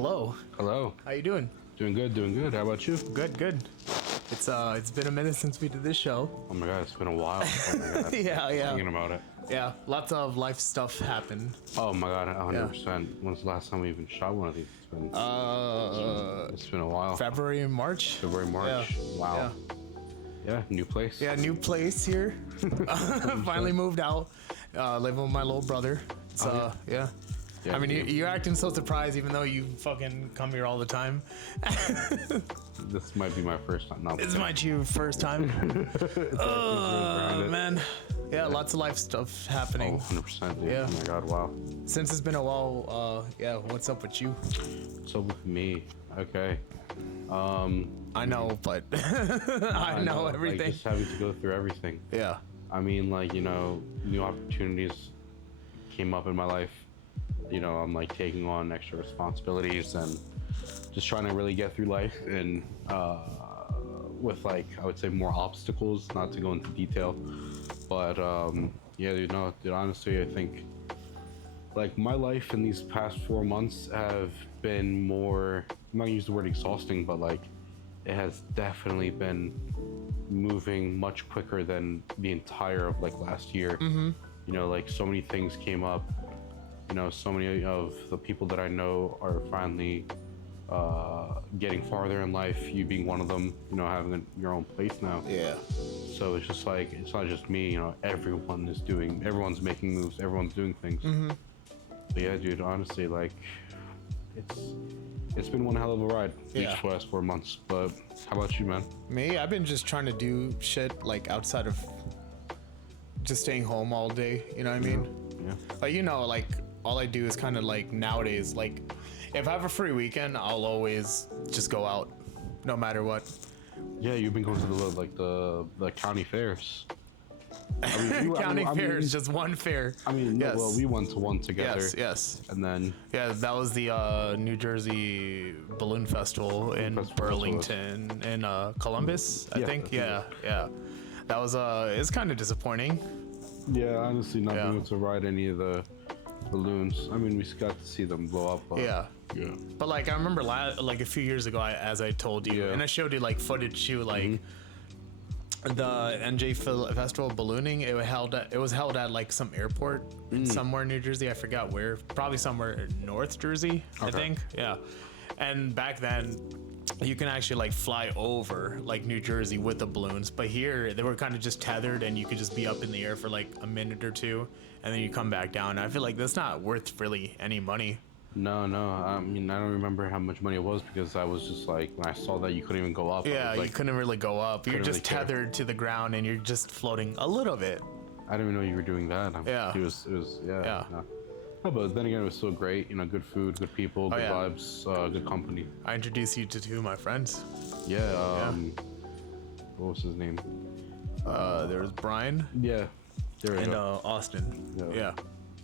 Hello. Hello. How you doing? Doing good, doing good. How about you? Good. It's been a minute since we did this show. Oh my god, it's been a while. Oh my god. Yeah. Thinking about it. Yeah, lots of life stuff happened. Oh my god, 100%. When's the last time we even shot one of these? It's been a while. February and March. February, March. Yeah. Wow. Yeah, new place. Yeah, new place here. Finally moved out. Living with my little brother. So, yeah. Yeah, I mean, you're acting so surprised even though you fucking come here all the time. This might be my first time. No, This might be your first time. Oh, man. Yeah, lots of life stuff happening. Oh, 100%, dude. Yeah. Oh my god, wow. Since it's been a while, yeah, what's up with you? What's up with me? Okay. I know, but I know everything. Like, just having to go through everything. Yeah. I mean, like, new opportunities came up in my life. I'm like taking on extra responsibilities and just trying to really get through life and with like, I would say more obstacles, not to go into detail, but yeah, dude, honestly, I think like my life in these past 4 months have been more, I'm not gonna use the word exhausting, but like it has definitely been moving much quicker than the entire of like last year. Like so many things came up. So many of the people that I know are finally getting farther in life, you being one of them, having your own place now. Yeah. So it's just like, it's not just me, everyone's making moves, everyone's doing things. But yeah, dude, honestly, like, it's been one hell of a ride these last 4 months. But how about you, man? Me, I've been just trying to do shit like outside of just staying home all day, you know what I mean? Yeah. Like, all I do is kind of like nowadays, like if I have a free weekend, I'll always just go out no matter what. Yeah, you've been going to the county fairs. County fairs, just one fair. I mean, yes. Well, we went to one together. Yes. And then that was the New Jersey Balloon Festival in Burlington, in Columbus, I think. Yeah. That was it's kind of disappointing. Yeah, honestly, not being able to ride any of the balloons. I mean, we got to see them blow up. Yeah. But like I remember like a few years ago, as I told you, and I showed you like footage too, like the NJ Festival of Ballooning. It was held at like some airport somewhere in New Jersey. I forgot where. Probably somewhere in North Jersey, I think. Yeah. And back then, you can actually like fly over like New Jersey with the balloons, but here they were kind of just tethered and you could just be up in the air for like a minute or two and then you come back down. I feel like that's not worth really any money. No, I mean, I don't remember how much money it was because I was just like, when I saw that you couldn't even go up. Yeah, like, you couldn't really go up. You're just really tethered to the ground and you're just floating a little bit. I didn't even know you were doing that. Yeah. It was Yeah. No. Oh, but then again, it was still great. Good food, good people, good vibes, good company. I introduced you to two of my friends. Yeah. What was his name? There was Brian. Yeah. There we go. Austin. Yeah.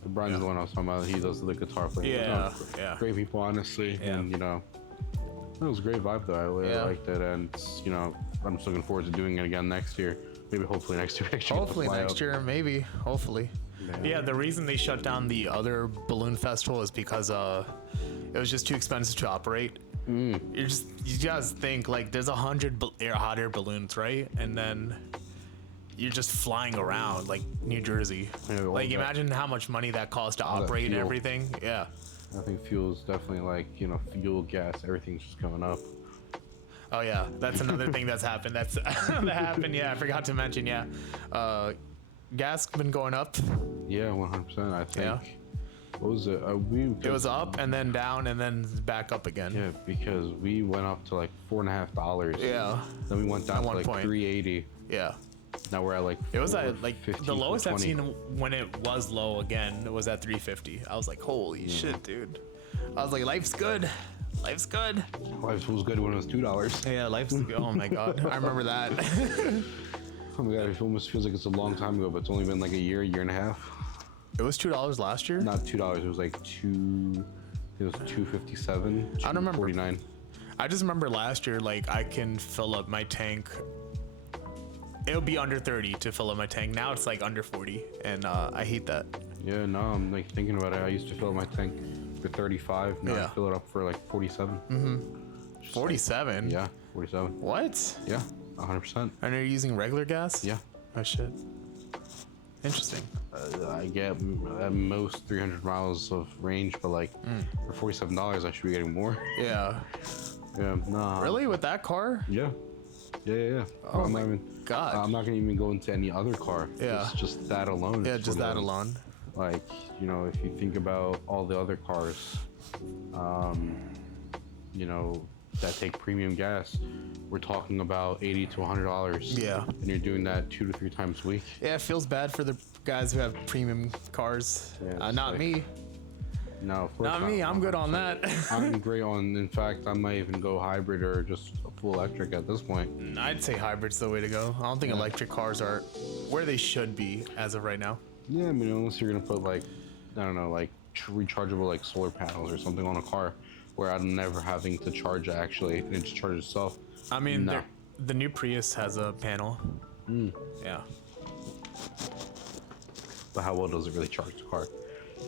Brian's the one I was talking about. He does the guitar playing. Yeah. Great people, honestly. Yeah. And, it was a great vibe, though. I really liked it. And, I'm just looking forward to doing it again next year. Maybe hopefully next year. Hopefully next year, maybe. Hopefully. Yeah, the reason they shut down the other balloon festival is because it was just too expensive to operate. You just think like there's 100 hot air balloons, right? And then you're just flying around like New Jersey. Yeah, like imagine how much money that costs to operate and everything. Yeah. I think fuel's definitely like, fuel, gas, everything's just going up. Oh yeah, that's another thing that's happened. That happened. Yeah, I forgot to mention. Yeah, gas been going up. Yeah, 100%. I think. Yeah. What was it? It was up and then down and then back up again. Yeah, because we went up to like $4.50. Yeah. Then we went down to like point. $3.80. Yeah. Now we're at like. It was at like 15, the lowest I've 20. seen when it was low again. It was at 350. I was like, holy shit, dude. I was like, life's good. Life's good. Life was good when it was $2. Yeah, life's good. Oh my god, I remember that. Oh my god, it almost feels like it's a long time ago, but it's only been like a year and a half. It was $2 last year. Not $2. It was like $2. It was $2.57. I don't remember. $2.49. I just remember last year, like I can fill up my tank. It would be under 30 to fill up my tank. Now it's like under 40, and I hate that. Yeah, no, I'm like thinking about it. I used to fill up my tank for 35. Now Yeah. I fill it up for like 47. 47. Yeah, 47. What? Yeah, 100%. And are you using regular gas? Yeah. Oh shit. Interesting. I get at most 300 miles of range, but like for $47, I should be getting more. Yeah. Yeah, nah. Really? With that car? Yeah. Yeah. Oh I'm my not even, God. I'm not gonna even go into any other car. Yeah. It's just that alone. Yeah, is just that 47. alone. Like, you know, if you think about all the other cars, you know, that take premium gas, we're talking about $80 to $100. Yeah. And you're doing that 2 to 3 times a week. Yeah, it feels bad for the guys who have premium cars. Yeah, it's Not like- me. No, of course Not me. I'm good on that. I'm great on, in fact, I might even go hybrid or just a full electric at this point. I'd say hybrid's the way to go. I don't think electric cars are where they should be as of right now. Yeah, I mean, unless you're gonna put like, I don't know, like rechargeable like solar panels or something on a car, where I'm never having to charge it actually, and it just charges itself. I mean, No. the new Prius has a panel. Yeah. But how well does it really charge the car?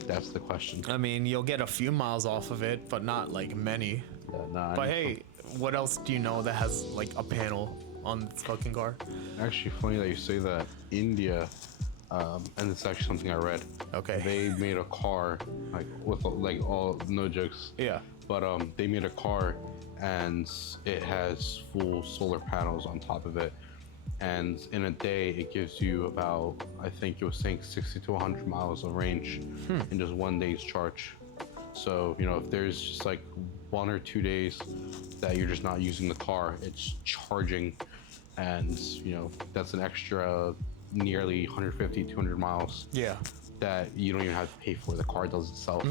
That's the question. I mean, you'll get a few miles off of it, but not like many. Yeah, nah, But hey, what else do you know that has like a panel on its fucking car? actually, funny that you say that. India, and it's actually something I read. Okay. They made a car like with like all no jokes. Yeah. But they made a car, and it has full solar panels on top of it. And in a day, it gives you about, I think it was saying 60 to 100 miles of range in just one day's charge. So, you know, if there's just like 1 or 2 days that you're just not using the car, it's charging. And, you know, that's an extra nearly 150, 200 miles Yeah. that you don't even have to pay for. The car does itself.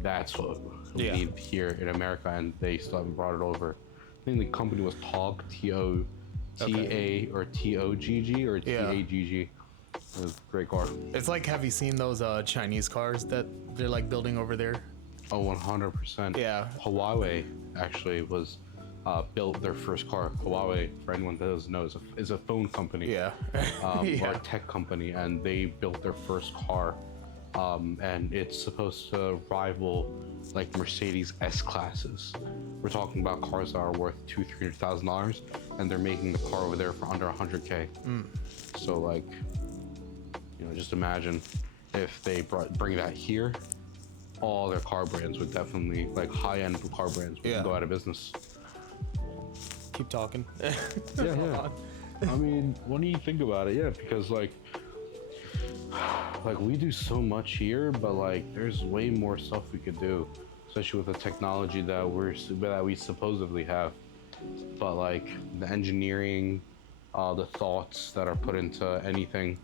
That's what we Yeah. need here in America, and they still haven't brought it over. I think the company was TOG, T-A or T-O-G-G or Yeah. T-A-G-G. It was a great car. It's like, have you seen those Chinese cars that they're like building over there? Oh, 100%. Yeah. Huawei actually was built their first car. Huawei, for anyone that doesn't know, is a phone company. Yeah. Or Yeah. a tech company, and they built their first car, and it's supposed to rival like Mercedes S classes. We're talking about cars that are worth $200,000-$300,000, and they're making the car over there for under $100K. So like, you know, just imagine if they bring that here, all their car brands would definitely, like high-end car brands, would Yeah. go out of business. Keep talking. Yeah. I mean, when you think about it, yeah, because like we do so much here, but like there's way more stuff we could do, especially with the technology that we supposedly have. But like the engineering, the thoughts that are put into anything,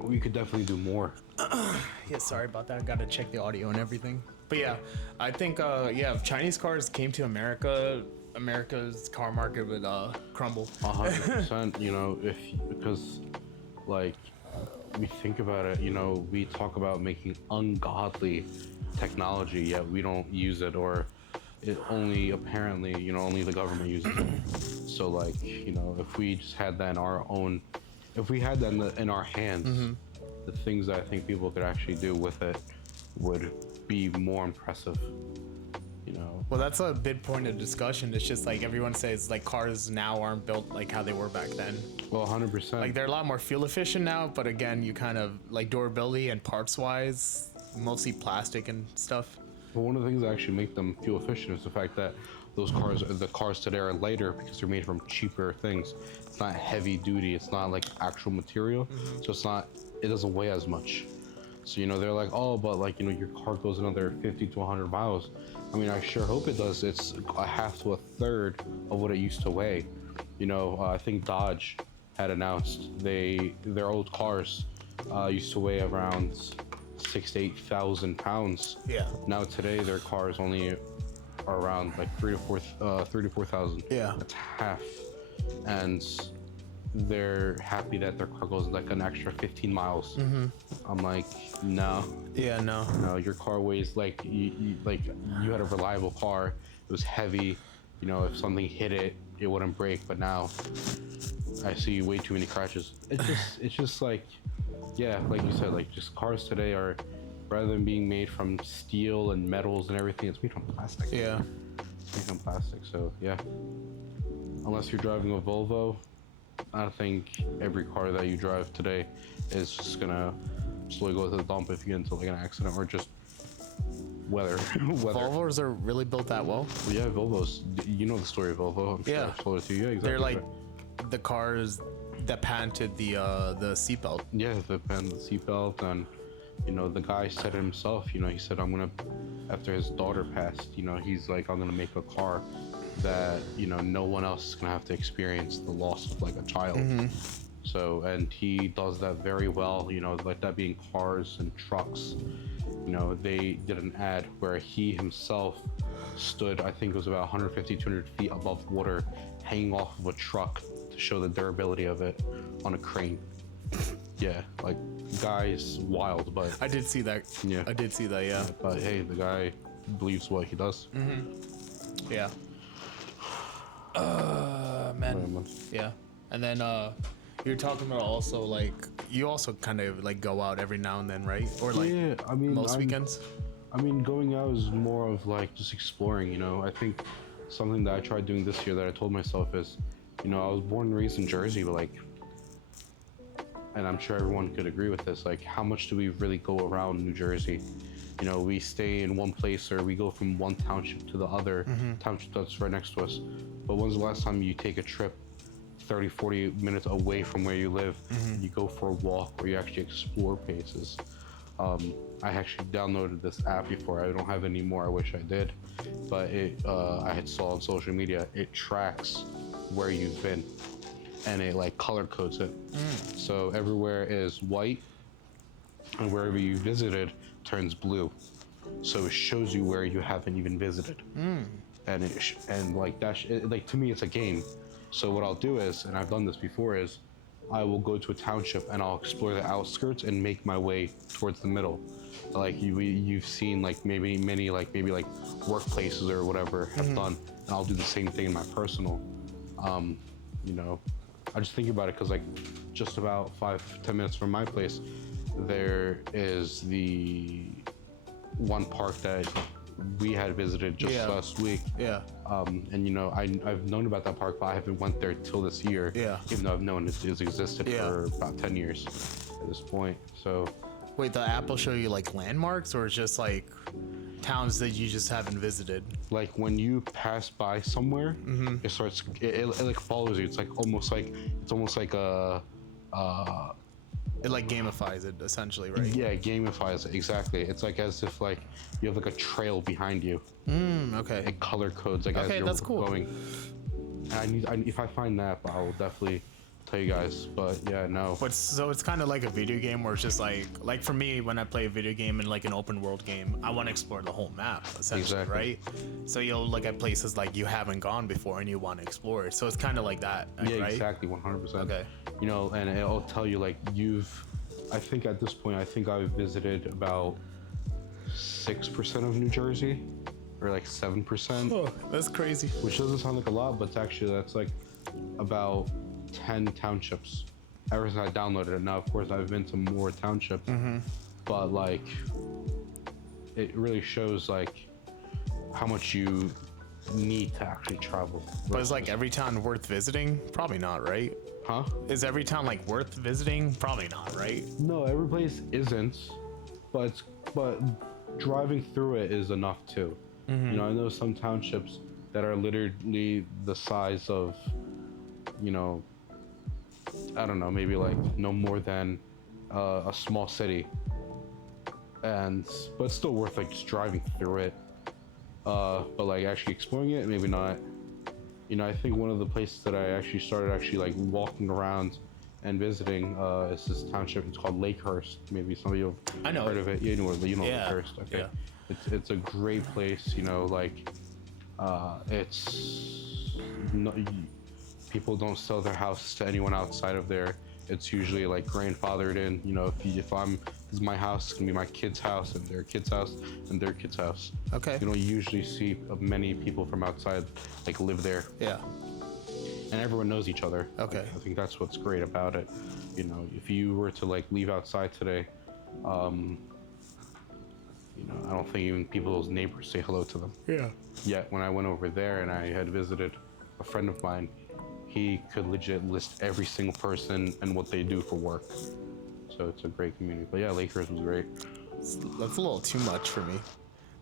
we could definitely do more. Yeah, sorry about that. Got to check the audio and everything. But yeah, I think if Chinese cars came to America, America's car market would crumble. 100%. You know, because like we think about it, you know, we talk about making ungodly technology, yet we don't use it, or it only apparently, you know, only the government uses it. So like, you know, if we just had that in our own, if we had that in our hands, the things that I think people could actually do with it would be more impressive. You know. Well, that's a big point of discussion. It's just like everyone says, like cars now aren't built like how they were back then. Well, 100%. Like they're a lot more fuel efficient now, but again, you kind of like durability and parts wise, mostly plastic and stuff. But one of the things that actually make them fuel efficient is the fact that the cars today are lighter because they're made from cheaper things. It's not heavy duty. It's not like actual material. So it doesn't weigh as much. So, you know, they're like, oh, but like, you know, your car goes another 50 to 100 miles. I mean, I sure hope it does. It's a half to a third of what it used to weigh. You know, I think Dodge had announced their old cars used to weigh around 6,000 to 8,000 pounds. Yeah. Now today, their cars only are around like 3,000 to 4,000. Yeah. That's half. And they're happy that their car goes like an extra 15 miles. I'm like, no. Yeah, no. No, your car weighs like you had a reliable car. It was heavy. You know, if something hit it, it wouldn't break. But now, I see way too many crashes. It's just like, yeah, like you said, like just cars today are rather than being made from steel and metals and everything, it's made from plastic. Yeah. It's made from plastic. So yeah, unless you're driving a Volvo, I think every car that you drive today is just gonna slowly go to the dump if you get into like an accident or just weather. Volvos are really built that well. Yeah, Volvos. You know the story of Volvo. I'm sure Yeah. I've told it to you. Yeah, exactly. They're like the cars that patented the seatbelt. Yeah, the seatbelt, and you know the guy said it himself. You know, he said I'm gonna, after his daughter passed, you know, he's like I'm gonna make a car that you know no one else is gonna have to experience the loss of like a child. So, and he does that very well. You know, like that being cars and trucks. You know, they did an ad where he himself stood, I think it was about 150, 200 feet above water, hanging off of a truck to show the durability of it on a crane. Yeah, like, guy's wild, but I did see that. Yeah. I did see that. Yeah. but hey, the guy believes what he does. Yeah. Man. Yeah. And then you're talking about also like you also kind of like go out every now and then, right? Or like Yeah, I mean, most weekends. I mean, going out is more of like just exploring, you know. I think something that I tried doing this year that I told myself is, you know, I was born and raised in Jersey, but like, and I'm sure everyone could agree with this, like, how much do we really go around New Jersey? You know, we stay in one place or we go from one township to the other township that's right next to us. But when's the last time you take a trip 30, 40 minutes away from where you live, you go for a walk or you actually explore places? I actually downloaded this app before. I don't have it anymore. I wish I did, but it I had saw on social media. It tracks where you've been, and it like color codes it. So everywhere is white, and wherever you visited turns blue. So it shows you where you haven't even visited, and and like that. Like to me, it's a game. So what I'll do is, and I've done this before, is I will go to a township and I'll explore the outskirts and make my way towards the middle. Like you've seen like maybe workplaces or whatever have done, and I'll do the same thing in my personal. You know, I just think about it because like just about 5-10 minutes from my place, there is the one park that we had visited just last week. Yeah. And you know, I've known about that park, but I haven't went there till this year. Yeah. Even though I've known it's existed for about 10 years at this point. So. Wait, the app will show you like landmarks, or it's just like towns that you just haven't visited? Like when you pass by somewhere, it starts. It like follows you. It's almost like a. It like gamifies it essentially, right? Yeah, it gamifies it, exactly. It's like as if like you have like a trail behind you. Okay. It color codes like as you're that's cool. going. And if I find that, I'll definitely tell you guys. But yeah, no. But so it's kind of like a video game where it's just like for me, when I play a video game and like an open world game, I want to explore the whole map essentially, Exactly. right? So you'll look at places like you haven't gone before and you want to explore it. So it's kind of like that, Yeah, right? exactly, 100%. Okay. You know, and it'll tell you like I think at this point, I've visited about 6% of New Jersey, or like 7%. Oh, that's crazy. Which doesn't sound like a lot, but that's like about 10 townships ever since I downloaded it. Now, of course, I've been to more townships, but like, it really shows like how much you need to actually travel. But is like every town worth visiting? Probably not, right? Huh? Is every town like worth visiting? Probably not, right? No, every place isn't, but driving through it is enough too. You know, I know some townships that are literally the size of, you know, I don't know, maybe like no more than a small city, but it's still worth like just driving through it. But like actually exploring it, maybe not. You know, I think one of the places that I actually started like walking around and visiting is this township. It's called Lakehurst. Maybe some of you have heard of it. You know Lakehurst. Okay. Yeah. It's a great place. You know, like it's people don't sell their house to anyone outside of there. It's usually like grandfathered in. You know, if this is my house, it's gonna be my kid's house and their kid's house and their kid's house. Okay. You don't usually see many people from outside like live there. Yeah. And everyone knows each other. Okay. I think that's what's great about it. You know, if you were to like leave outside today, I don't think even people's neighbors say hello to them. Yeah. Yet when I went over there and I had visited a friend of mine, he could legit list every single person and what they do for work. So it's a great community. But yeah, Lakers was great. That's a little too much for me.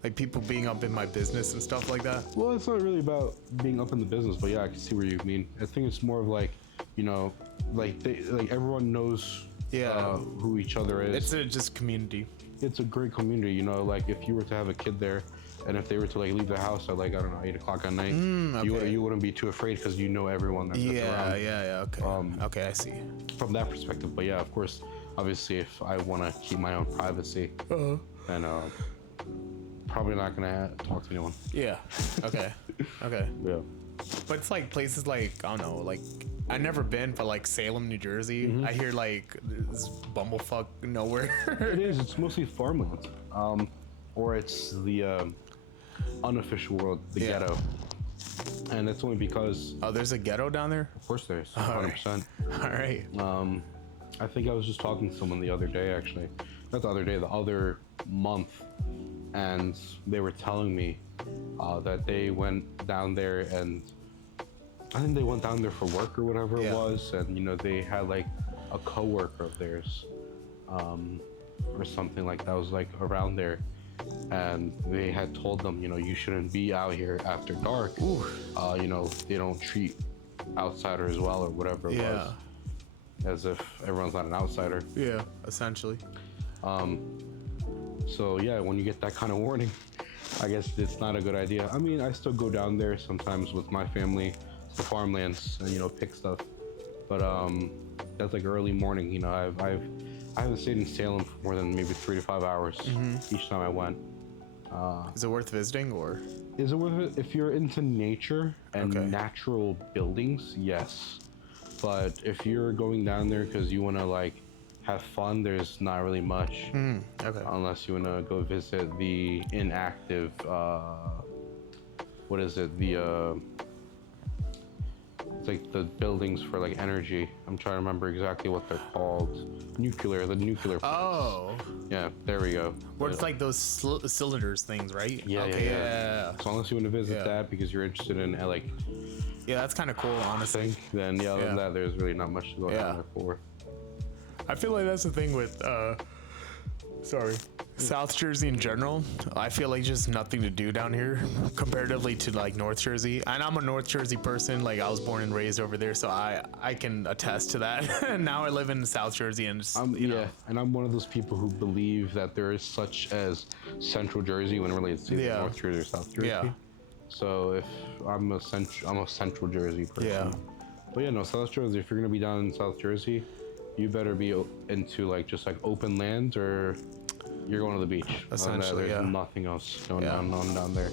Like people being up in my business and stuff like that. Well, it's not really about being up in the business, but yeah, I can see where you mean. I think it's more of like, like everyone knows who each other is. It's just community. It's a great community, like if you were to have a kid there, and if they were to like leave the house at like, I don't know, 8 o'clock at night, you wouldn't be too afraid because you know everyone that's around. Yeah. Okay. Okay, I see. From that perspective, but yeah, of course, obviously, if I want to keep my own privacy, then probably not gonna talk to anyone. Yeah. Okay. Okay. Yeah. But it's like places like, I don't know, like I've never been, but like Salem, New Jersey. I hear like this bumblefuck nowhere. It is. It's mostly farmland, or it's the unofficial world, the ghetto, and it's only because. Oh, there's a ghetto down there. Of course, there's 100%. All right. I think I was just talking to someone the other day, actually, not the other day, the other month, and they were telling me that they went down there, and I think they went down there for work or whatever it was, and they had like a coworker of theirs, or something like that was like around there, and they had told them, you shouldn't be out here after dark. They don't treat outsiders well or whatever it was, as if everyone's not an outsider. Yeah, essentially. So yeah, when you get that kind of warning, I guess it's not a good idea. I mean, I still go down there sometimes with my family to the farmlands and pick stuff, but that's like early morning. I haven't stayed in Salem for more than maybe 3 to 5 hours each time I went. Is it worth visiting, or is it worth it if you're into nature and natural buildings? Yes, but if you're going down there because you want to like have fun, there's not really much. Unless you want to go visit the inactive, what is it? It's like the buildings for like energy. I'm trying to remember exactly what they're called. The nuclear places. Oh. Yeah, there we go. Where it's like those cylinders things, right? Yeah. So unless you want to visit that because you're interested in like. Yeah, that's kind of cool, honestly. Then other than that, there's really not much to go down there for. I feel like that's the thing with, South Jersey in general. I feel like just nothing to do down here comparatively to like North Jersey. And I'm a North Jersey person. Like I was born and raised over there, so I can attest to that. Now I live in South Jersey, and and I'm one of those people who believe that there is such as Central Jersey when related to North Jersey or South Jersey. Yeah. So if I'm a Central Jersey person. Yeah. But South Jersey. If you're gonna be down in South Jersey, you better be into like just like open land, or you're going to the beach. Essentially, there's nothing else going on down there.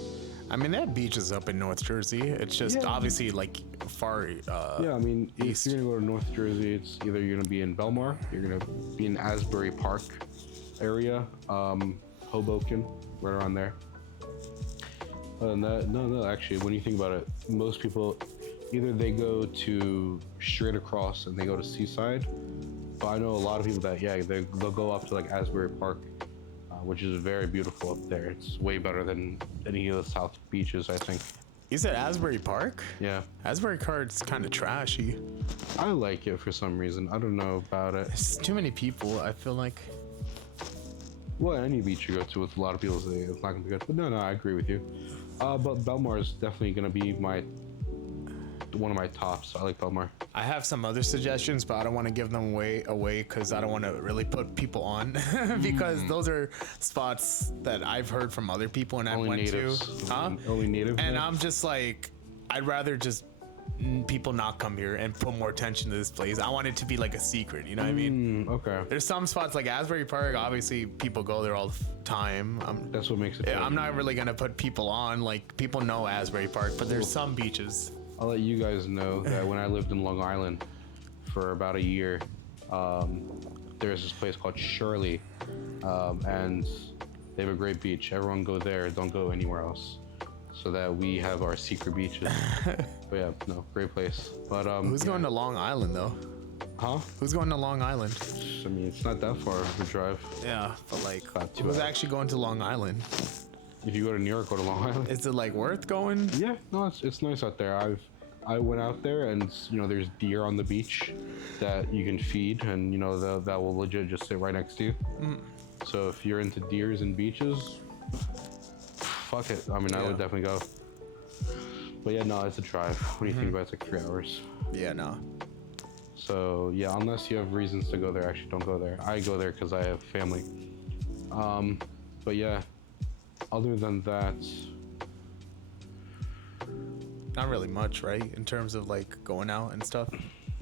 I mean, they have beaches up in North Jersey. It's just obviously like far. I mean, east. If you're gonna go to North Jersey, it's either you're gonna be in Belmar, you're gonna be in Asbury Park area, Hoboken, right around there. Other than that, no. Actually, when you think about it, most people either they go to straight across and they go to Seaside. But I know a lot of people that they'll go up to like Asbury Park, which is very beautiful up there. It's way better than any of the South beaches, I think. You said Asbury Park? Yeah. Asbury Park's kind of trashy. I like it for some reason. I don't know about it. It's too many people, I feel like. Well, any beach you go to with a lot of people, it's not gonna be good. But no, I agree with you. But Belmar is definitely gonna be one of my tops. I like Belmar. I have some other suggestions, but I don't want to give them away because I don't want to really put people on because those are spots that I've heard from other people and I went to. Only native. And I'm just like, I'd rather just people not come here and put more attention to this place. I want it to be like a secret, you know what I mean? Okay. There's some spots like Asbury Park, obviously people go there all the time. That's what makes it I'm not really going to put people on, like people know Asbury Park, but there's some beaches. I'll let you guys know that when I lived in Long Island for about a year, there's this place called Shirley, and they have a great beach. Everyone go there, don't go anywhere else, so that we have our secret beaches. But great place. But who's going to Long Island though? Huh? Who's going to Long Island? I mean, it's not that far of a drive. Yeah, but like, About 2 who's hours. actually going to Long Island? If you go to New York, go to Long Island. Is it like worth going? Yeah, no, it's nice out there. I went out there, and there's deer on the beach that you can feed, and that will legit just sit right next to you. So if you're into deers and beaches, fuck it. I mean, I would definitely go. But yeah, no, it's a drive. What do you think about it? It's like 3 hours. Yeah, no. So yeah, unless you have reasons to go there, actually don't go there. I go there because I have family. But yeah, other than that, Not really much, right? In terms of like going out and stuff.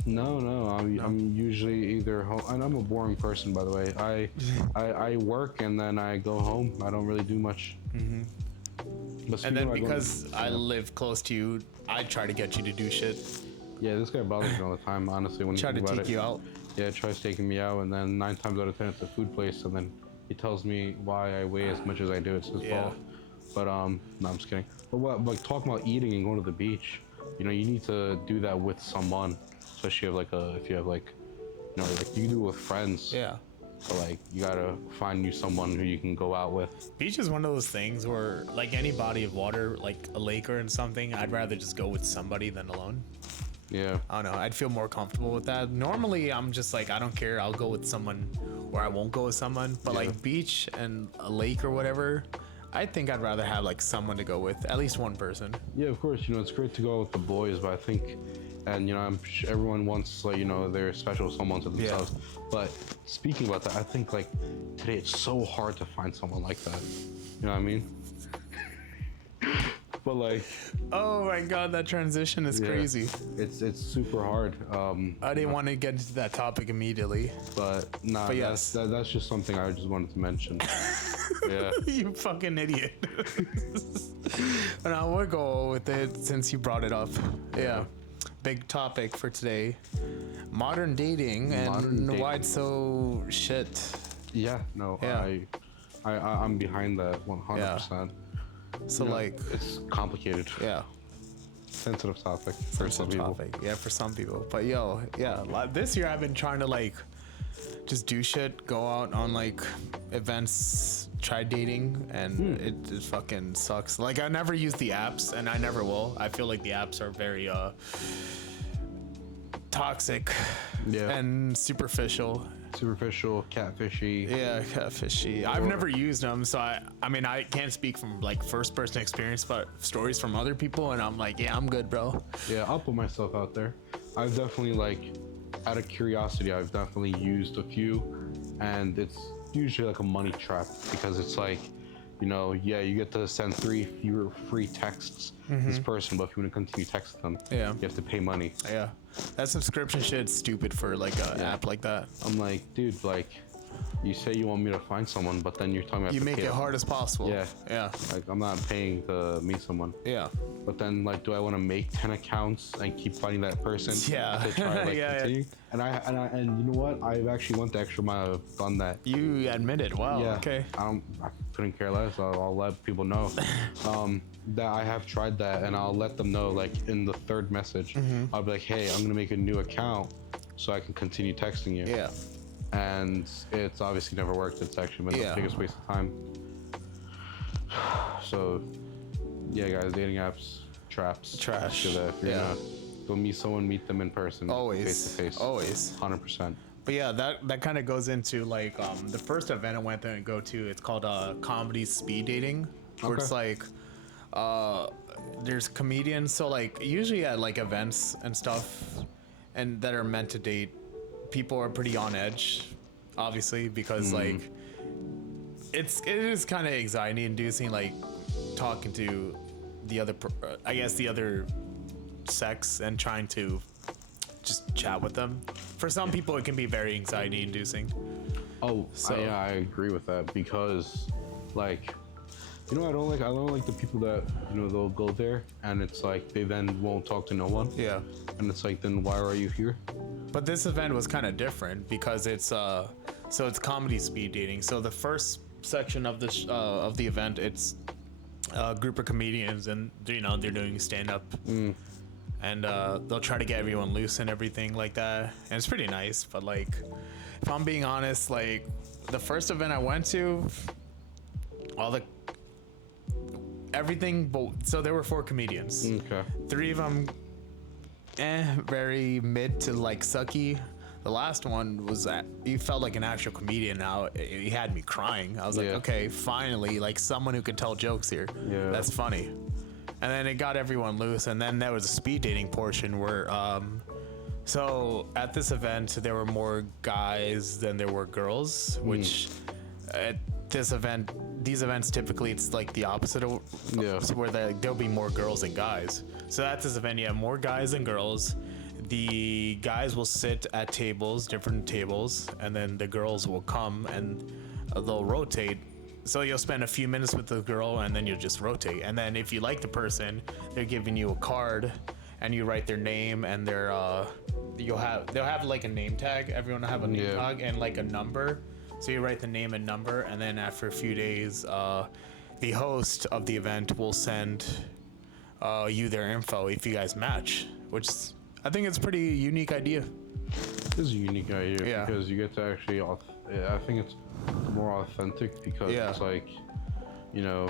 no. I'm usually either home, and I'm a boring person, by the way. I work and then I go home. I don't really do much. But And speaking then of because I live close to you, I try to get you to do shit. yeah, this guy bothers me all the time. Honestly, when you Try to think about take it. you out. Yeah, tries taking me out, and then 9 times out of 10 it's a food place, and then he tells me why I weigh as much as I do. It's his fault. But no, I'm just kidding. But what, like talking about eating and going to the beach, you need to do that with someone, especially if you have like you can do it with friends. Yeah. So like you gotta find you someone who you can go out with. Beach is one of those things where, like any body of water, like a lake or something, I'd rather just go with somebody than alone. Yeah. I don't know. I'd feel more comfortable with that. Normally, I'm just like, I don't care. I'll go with someone, or I won't go with someone. But like beach and a lake or whatever, I think I'd rather have like someone to go with, at least one person. Yeah, of course. It's great to go with the boys, but I think, and I'm sure everyone wants like their special someone to themselves. But speaking about that, I think like today it's so hard to find someone like that. You know what I mean? But like, Oh my god, that transition is crazy. it's super hard. I didn't want to get into that topic immediately. But nah, But yes. that's just something I just wanted to mention. Yeah. You fucking idiot. And I will go with it since you brought it up. Yeah. Big topic for today. Modern dating and why it's so shit. Yeah. No. Yeah. I'm behind that 100%. So like, it's complicated. yeah. Sensitive topic for some people. Topic. Yeah, for some people. But this year I've been trying to like just do shit, go out on like events, try dating, and it fucking sucks. Like I never use the apps, and I never will. I feel like the apps are very toxic and superficial. Superficial, catfishy. Yeah, catfishy. I've never used them, so I mean I can't speak from like first person experience, but stories from other people, and I'm like, yeah, I'm good, bro. Yeah, I'll put myself out there. I've definitely out of curiosity, I've definitely used a few, and it's usually like a money trap because it's like, you get to send 3 free texts to this person, but if you want to continue texting them, you have to pay money. Yeah, that subscription shit's stupid for like an app like that. I'm like, dude, like, you say you want me to find someone, but then you're telling me I have You to make pay it hard as possible. Yeah. Like, I'm not paying to meet someone. Yeah. But then, like, do I want to make 10 accounts and keep finding that person? Yeah. To try to continue? And you know what? I've actually went the extra mile. I've done that. You admitted. Wow. Yeah. Okay. I couldn't care less. I'll let people know that I have tried that, and I'll let them know, like, in the 3rd message. I'll be like, hey, I'm gonna make a new account so I can continue texting you. Yeah. And it's obviously never worked. It's actually been the biggest waste of time. So, yeah, guys, dating apps, traps. Trash. Do that. If you're gonna go meet someone, meet them in person. Always. Face to face. Always. 100%. But yeah, that kind of goes into like the first event I went there and go to. It's called comedy speed dating, where it's like there's comedians. So like usually at like events and stuff, and that are meant to date, people are pretty on edge, obviously, because like it is kind of anxiety inducing, like talking to the other the other sex and trying to just chat with them. For some people it can be very anxiety inducing. Oh, so I agree with that, because like, I don't like the people that they'll go there and it's like they then won't talk to no one. Yeah. And it's like, then why are you here? But this event was kind of different because it's it's comedy speed dating. So the first section of of the event, it's a group of comedians, and they're doing stand up. and they'll try to get everyone loose and everything like that, and it's pretty nice. But like, if I'm being honest, like the first event I went to, all the everything, so there were 4 comedians. Okay. 3 of them, very mid to like sucky. The last one was he felt like an actual comedian. Now he had me crying. I was like, okay, finally, like someone who could tell jokes here. Yeah. That's funny. And then it got everyone loose. And then there was a speed dating portion where, so at this event there were more guys than there were girls, which at this event, these events typically it's like the opposite of where there'll be more girls than guys. So at this event, you have more guys than girls. The guys will sit at tables, different tables, and then the girls will come and they'll rotate. So you'll spend a few minutes with the girl and then you'll just rotate. And then if you like the person, they're giving you a card and you write their name and they'll have like a name tag. Everyone will have a name tag and like a number. So you write the name and number, and then after a few days, the host of the event will send you their info if you guys match, which I think it's a pretty unique idea. It is a unique idea because you get to actually, I think it's more authentic because it's like, you know,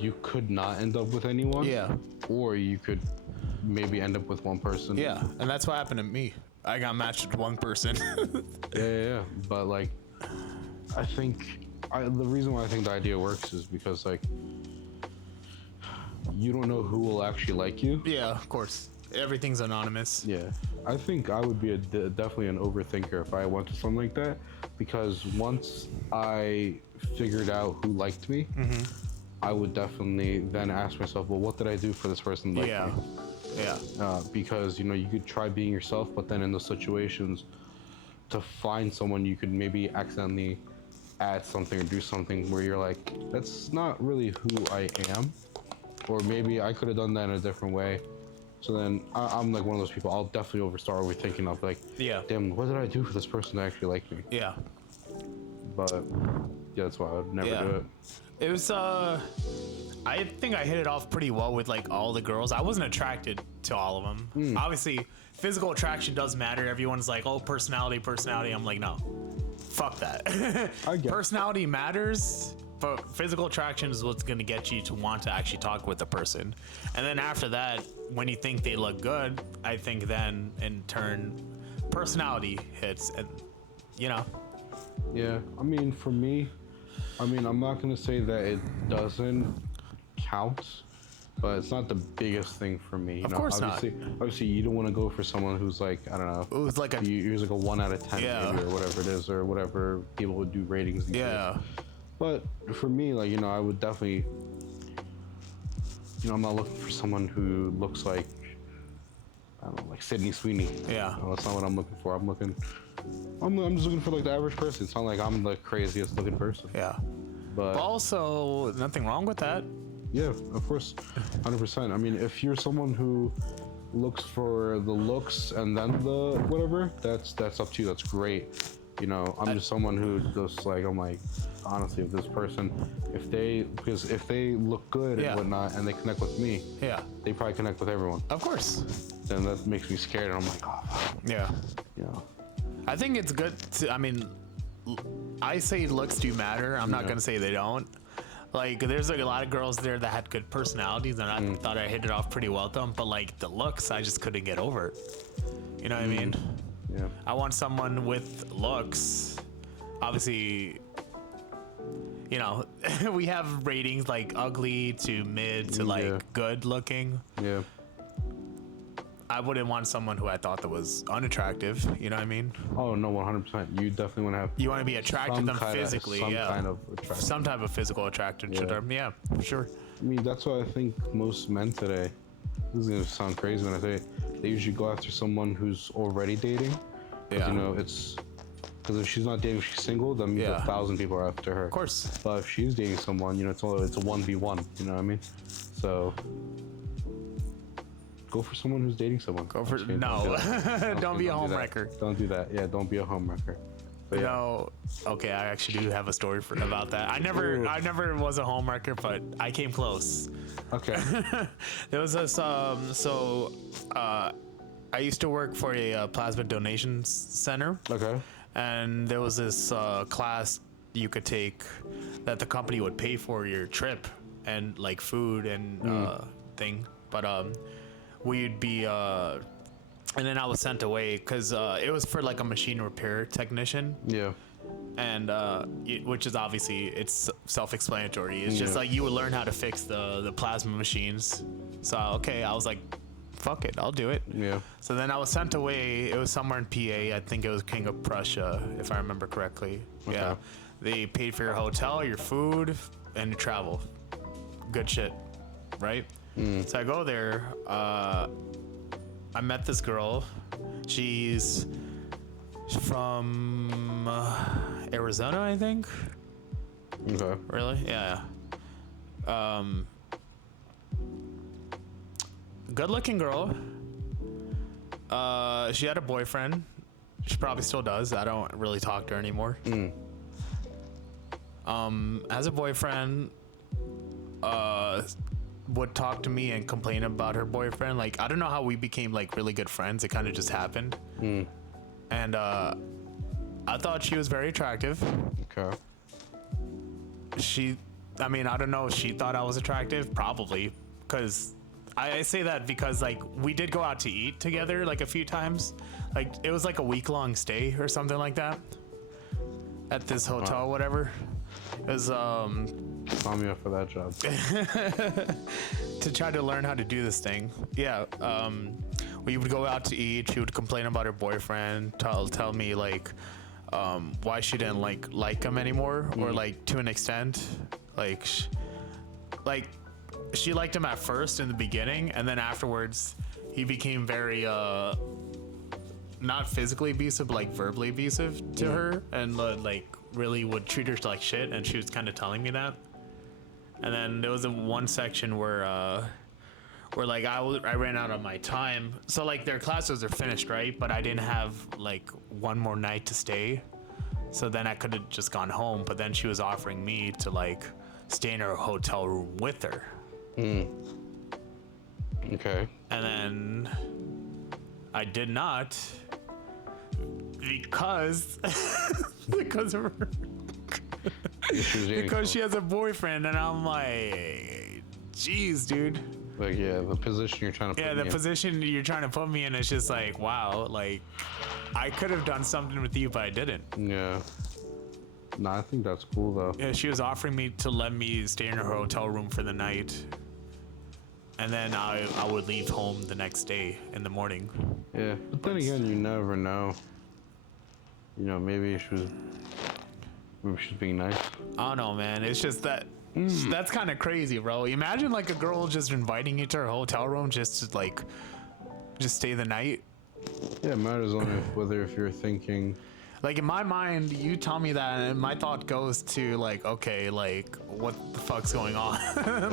you could not end up with anyone. Yeah. Or you could maybe end up with one person. Yeah, and that's what happened to me. I got matched with one person. yeah. But like, I think the reason why I think the idea works is because like, you don't know who will actually like you. Yeah, of course. Everything's anonymous. Yeah, I think I would be definitely an overthinker if I went to something like that, because once I figured out who liked me, I would definitely then ask myself, well, what did I do for this person to like me? Yeah. Because, you know, you could try being yourself, but then in those situations, to find someone you could maybe accidentally add something or do something where you're like, that's not really who I am, or maybe I could have done that in a different way. So then I'm like one of those people, I'll definitely overthinking of like, damn, what did I do for this person to actually like me? Yeah. But yeah, that's why I would never do it. It was, I think I hit it off pretty well with like all the girls. I wasn't attracted to all of them. Obviously, physical attraction does matter. Everyone's like, oh, personality. I'm like, no, fuck that. I get personality matters, but physical attraction is what's going to get you to want to actually talk with the person. And then after that, when you think they look good, I think then in turn, personality hits, and you know. Yeah, I mean, for me, I'm not going to say that it doesn't count, but it's not the biggest thing for me. Of course not. Obviously, you don't want to go for someone who's like, I don't know. Who's like who's like a 1 out of 10 maybe, or whatever it is, or whatever people would do ratings. Yeah. But for me, like, you know, I would definitely, you know, I'm not looking for someone who looks like, I don't know, like Sydney Sweeney. Yeah. You know, that's not what I'm looking for. I'm just looking for like the average person. It's not like I'm the craziest looking person. Yeah. But also, nothing wrong with that. Yeah, of course, 100%. I mean, if you're someone who looks for the looks and then the whatever, that's up to you. That's great. You know, I'm just someone who just like, I'm like, honestly, if this person, if they look good and whatnot and they connect with me, they probably connect with everyone. Of course. Then that makes me scared, and I'm like, oh, yeah. You know. I think it's good to, I mean, I say looks do matter. I'm not going to say they don't. Like, there's like a lot of girls there that had good personalities, and I thought I hit it off pretty well with them, but like the looks, I just couldn't get over it. You know what I mean? Yeah. I want someone with looks. Obviously, you know, we have ratings like ugly to mid to like good looking. Yeah. I wouldn't want someone who I thought that was unattractive. You know what I mean? Oh no, 100%. You definitely want to have. You want to be attracted to them physically, some type of physical attraction to them. Yeah, for sure. I mean, that's why I think most men today. This is gonna sound crazy when I say it, they usually go after someone who's already dating. Yeah. You know, it's because if she's not dating, she's single. Then 1,000 people are after her. Of course. But if she's dating someone, you know, it's a 1v1. You know what I mean? So. Go for someone who's dating someone. Go for no. Don't be a homewrecker. Don't do that. Yeah, don't be a homewrecker. But You yeah. know, okay, I actually do have a story about that. I never was a homewrecker, but I came close. Okay. There was this, I used to work for a plasma donation center, Okay. and there was this class you could take that the company would pay for your trip and like food and thing, but we'd be and then I was sent away because it was for like a machine repair technician, Yeah. and which is obviously it's self-explanatory. It's just Yeah. like you would learn how to fix the plasma machines. So okay, I was like, fuck it, I'll do it. Yeah. So then I was sent away. It was somewhere in PA. I think it was King of Prussia, if I remember correctly. Yeah. Okay. They paid for your hotel, your food, and your travel. Good shit, right? So I go there. I met this girl. She's from Arizona, I think. Okay. Really? Yeah. Good-looking girl. She had a boyfriend. She probably still does. I don't really talk to her anymore. As a boyfriend, would talk to me and complain about her boyfriend. Like, I don't know how we became like really good friends. It kind of just happened. And I thought she was very attractive. Okay. I mean, I don't know if she thought I was attractive. Probably, because I say that because like we did go out to eat together like a few times. Like it was like a week-long stay or something like that at this hotel, Wow. whatever. It was Sign me up for that job. to try to learn how to do this thing. Yeah. We would go out to eat. She would complain about her boyfriend. Tell me like why she didn't like him anymore, or like to an extent, like she liked him at first in the beginning, and then afterwards he became very not physically abusive, but like verbally abusive to her, and like really would treat her like shit, and she was kind of telling me that. And then there was one section where like I ran out of my time, so like their classes are finished, right? But I didn't have like one more night to stay, so then I could have just gone home. But then she was offering me to like stay in her hotel room with her. Okay. And then I did not, because because of her, because she has a boyfriend, and I'm like, jeez, dude. Like, yeah, the position you're trying to put Yeah, me the in. position you're trying to put me in is just like, wow, like I could have done something with you, but I didn't. Yeah. No, I think that's cool though. Yeah, she was offering me to let me stay in her hotel room for the night, and then I would leave home the next day in the morning. Yeah, but then again, you never know. You know, maybe she was being nice. I don't know, man. It's just that that's kind of crazy, bro. Imagine like a girl just inviting you to her hotel room just to like just stay the night. Yeah, it matters on if you're thinking. Like in my mind, you tell me that, and my thought goes to like, okay, like what the fuck's going on?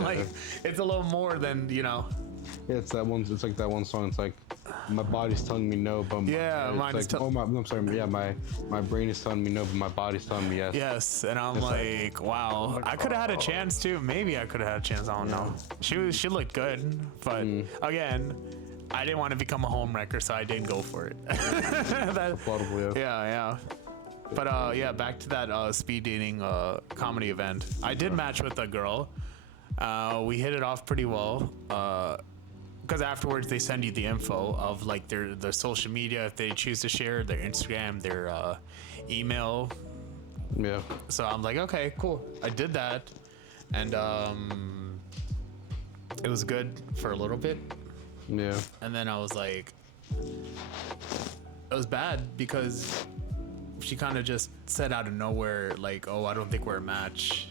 Like it's a little more than, you know. Yeah, it's that one. It's like that one song. It's like my body's telling me no, but Yeah, it's mine is like, I'm sorry. Yeah, my brain is telling me no, but my body's telling me yes. Yes, and I'm It's like, wow, I could have had a chance too. Maybe I could have had a chance. I don't know. She looked good, but again, I didn't want to become a home wrecker, so I didn't go for it. Applaudable, yeah. Yeah. But yeah, back to that speed dating comedy event. I did match with a girl. We hit it off pretty well. Because afterwards they send you the info of like their social media if they choose to share, their Instagram, their email. Yeah. So I'm like, okay, cool. I did that, and it was good for a little bit. Yeah. And then I was like, it was bad because she kind of just said out of nowhere, like, oh, I don't think we're a match.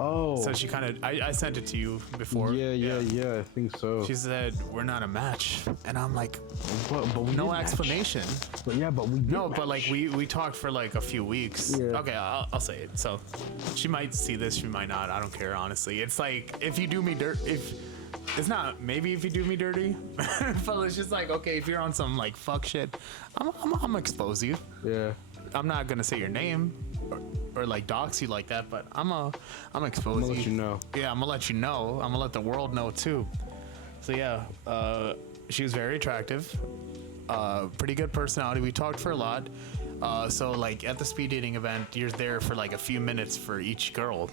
Oh. So she kind of, I sent it to you before. Yeah. I think so. She said, we're not a match. And I'm like, but we no did match. explanation. But yeah, but we did No, but match. like we talked for like a few weeks. Yeah. Okay, I'll say it. So she might see this, she might not. I don't care, honestly. It's like, if you do me dirt, it's not maybe if you do me dirty, but it's just like, okay, if you're on some like fuck shit, I'm expose you. Yeah. not gonna say your name or like dox you like that, but I'm expose I'm gonna you. let you know. Yeah, I'm gonna let you know. I'm gonna let the world know too. So yeah, she was very attractive. Pretty good personality. We talked for a lot. So like at the speed dating event, you're there for like a few minutes for each girl.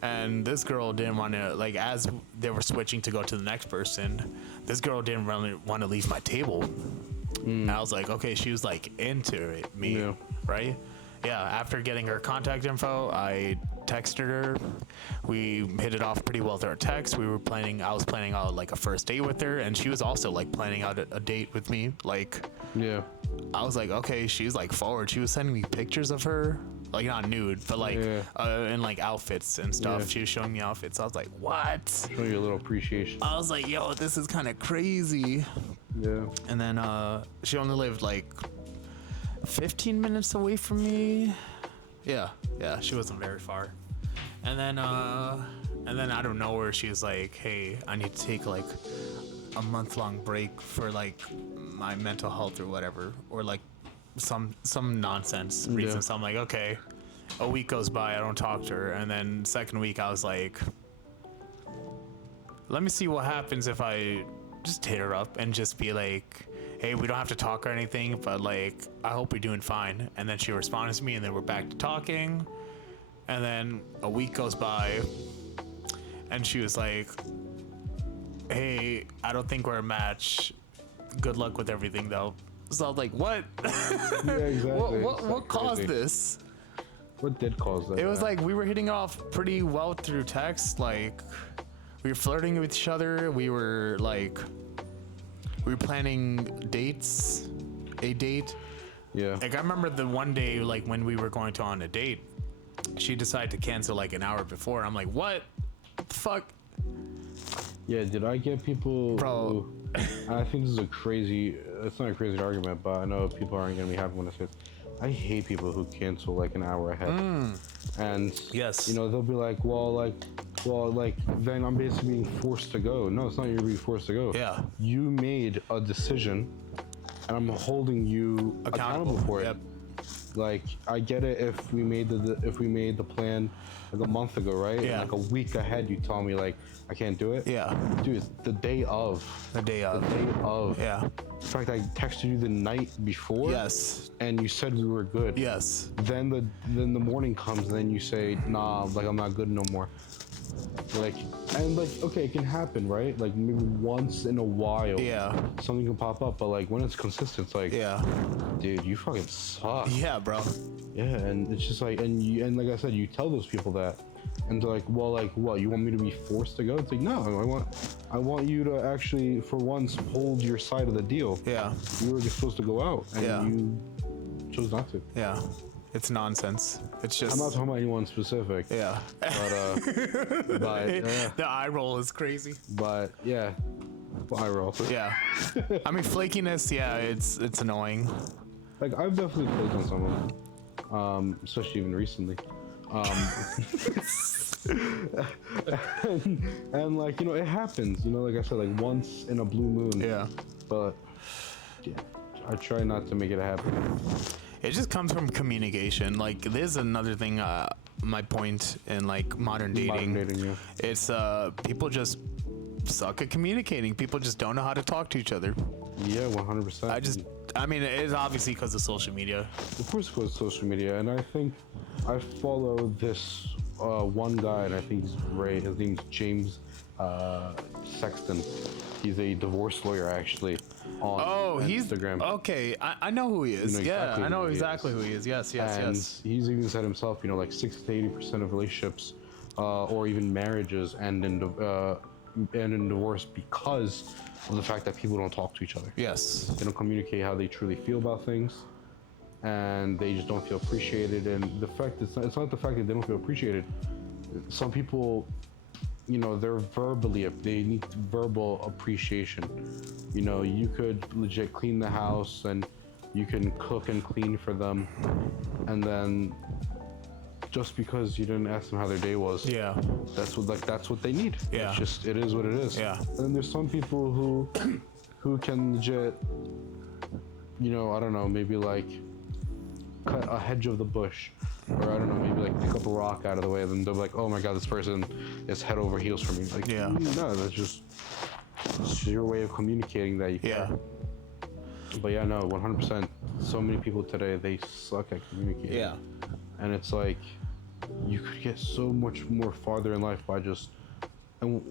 And this girl didn't want to, like, as they were switching to go to the next person, this girl didn't really want to leave my table. And I was like, okay, she was like into it, me, Yeah. right? Yeah, after getting her contact info, I texted her. We hit it off pretty well through our text. I was planning out like a first date with her, and she was also like planning out a date with me. Like, Yeah. I was like, okay, she's like forward. She was sending me pictures of her, like not nude, but like in like outfits and stuff. Yeah. She was showing me outfits. I was like, what? Show you a little appreciation. I was like, yo, this is kind of crazy. Yeah. And then she only lived like 15 minutes away from me. Yeah, she wasn't very far. And then out of nowhere, she was like, hey, I need to take like a month-long break for like my mental health or whatever, or like some nonsense reason. Yeah. So I'm like, okay. A week goes by, I don't talk to her, and then second week I was like, let me see what happens if I just hit her up and just be like, hey, we don't have to talk or anything, but like, I hope we're doing fine. And then she responded to me, and then we're back to talking. And then a week goes by, and she was like, hey, I don't think we're a match. Good luck with everything, though. So I was like, what? Yeah, exactly. What caused this? What did cause that? It was like we were hitting it off pretty well through text. Like, we were flirting with each other. We were planning dates, a date. Yeah. Like, I remember the one day, like, when we were going on a date, she decided to cancel like an hour before. I'm like, what the fuck? Yeah, did I get people Bro. I think this is it's not a crazy argument, but I know people aren't going to be happy when I say this. I hate people who cancel like an hour ahead. And, Yes. you know, they'll be like, then I'm basically being forced to go. No, it's not you're being forced to go. Yeah. You made a decision, and I'm holding you accountable for it. Yep. Like, I get it if we made the plan like a month ago, right? Yeah. And like a week ahead, you tell me like I can't do it. Yeah. Dude, the day of. The day of. Yeah. In fact, I texted you the night before. Yes. And you said we were good. Yes. Then the morning comes, and then you say, nah, like I'm not good no more. Like, and like, okay, it can happen, right? Like maybe once in a while. Yeah. Something can pop up, but like when it's consistent, it's like, Yeah. dude, you fucking suck. Yeah, bro. Yeah, and it's just like, and like I said, you tell those people that, and they're like, well, like what? You want me to be forced to go? It's like, no, I want you to actually, for once, hold your side of the deal. Yeah. You were just supposed to go out, and Yeah. you chose not to. Yeah. It's nonsense. It's just. I'm not talking about anyone specific. Yeah. But The eye roll is crazy. but yeah, eye roll. Yeah. I mean, flakiness. Yeah, it's annoying. Like I've definitely played on someone, especially even recently. And like, you know, it happens, you know, like I said, like once in a blue moon. Yeah. But yeah, I try not to make it happen. It just comes from communication. Like, there's another thing. My point in like modern dating. Yeah. It's people just suck at communicating. People just don't know how to talk to each other. Yeah, 100%. I mean, it is obviously because of social media. Of course, it goes to social media, and I think I follow this one guy, and I think he's great. His name's James Sexton. He's a divorce lawyer, actually. On Instagram. Okay. I know who he is. You know exactly I know who he exactly is. who he is. Yes. And he's even said himself, you know, like 60 to 80% of relationships or even marriages end in divorce because of the fact that people don't talk to each other. Yes. They don't communicate how they truly feel about things, and they just don't feel appreciated. And the fact it's not the fact that they don't feel appreciated. Some people, you know, they need verbal appreciation. You know, you could legit clean the house and you can cook and clean for them, and then just because you didn't ask them how their day was, that's what they need. Yeah. It is what it is. Yeah. And then there's some people who can legit, you know, I don't know, maybe like cut a hedge of the bush, or I don't know, maybe like pick up a rock out of the way, then they'll be like, oh my god, this person is head over heels for me. Like, Yeah. no, that's just it's your way of communicating that you care. Yeah. But yeah, no, 100%. So many people today, they suck at communicating. Yeah. And it's like, you could get so much more farther in life by just, and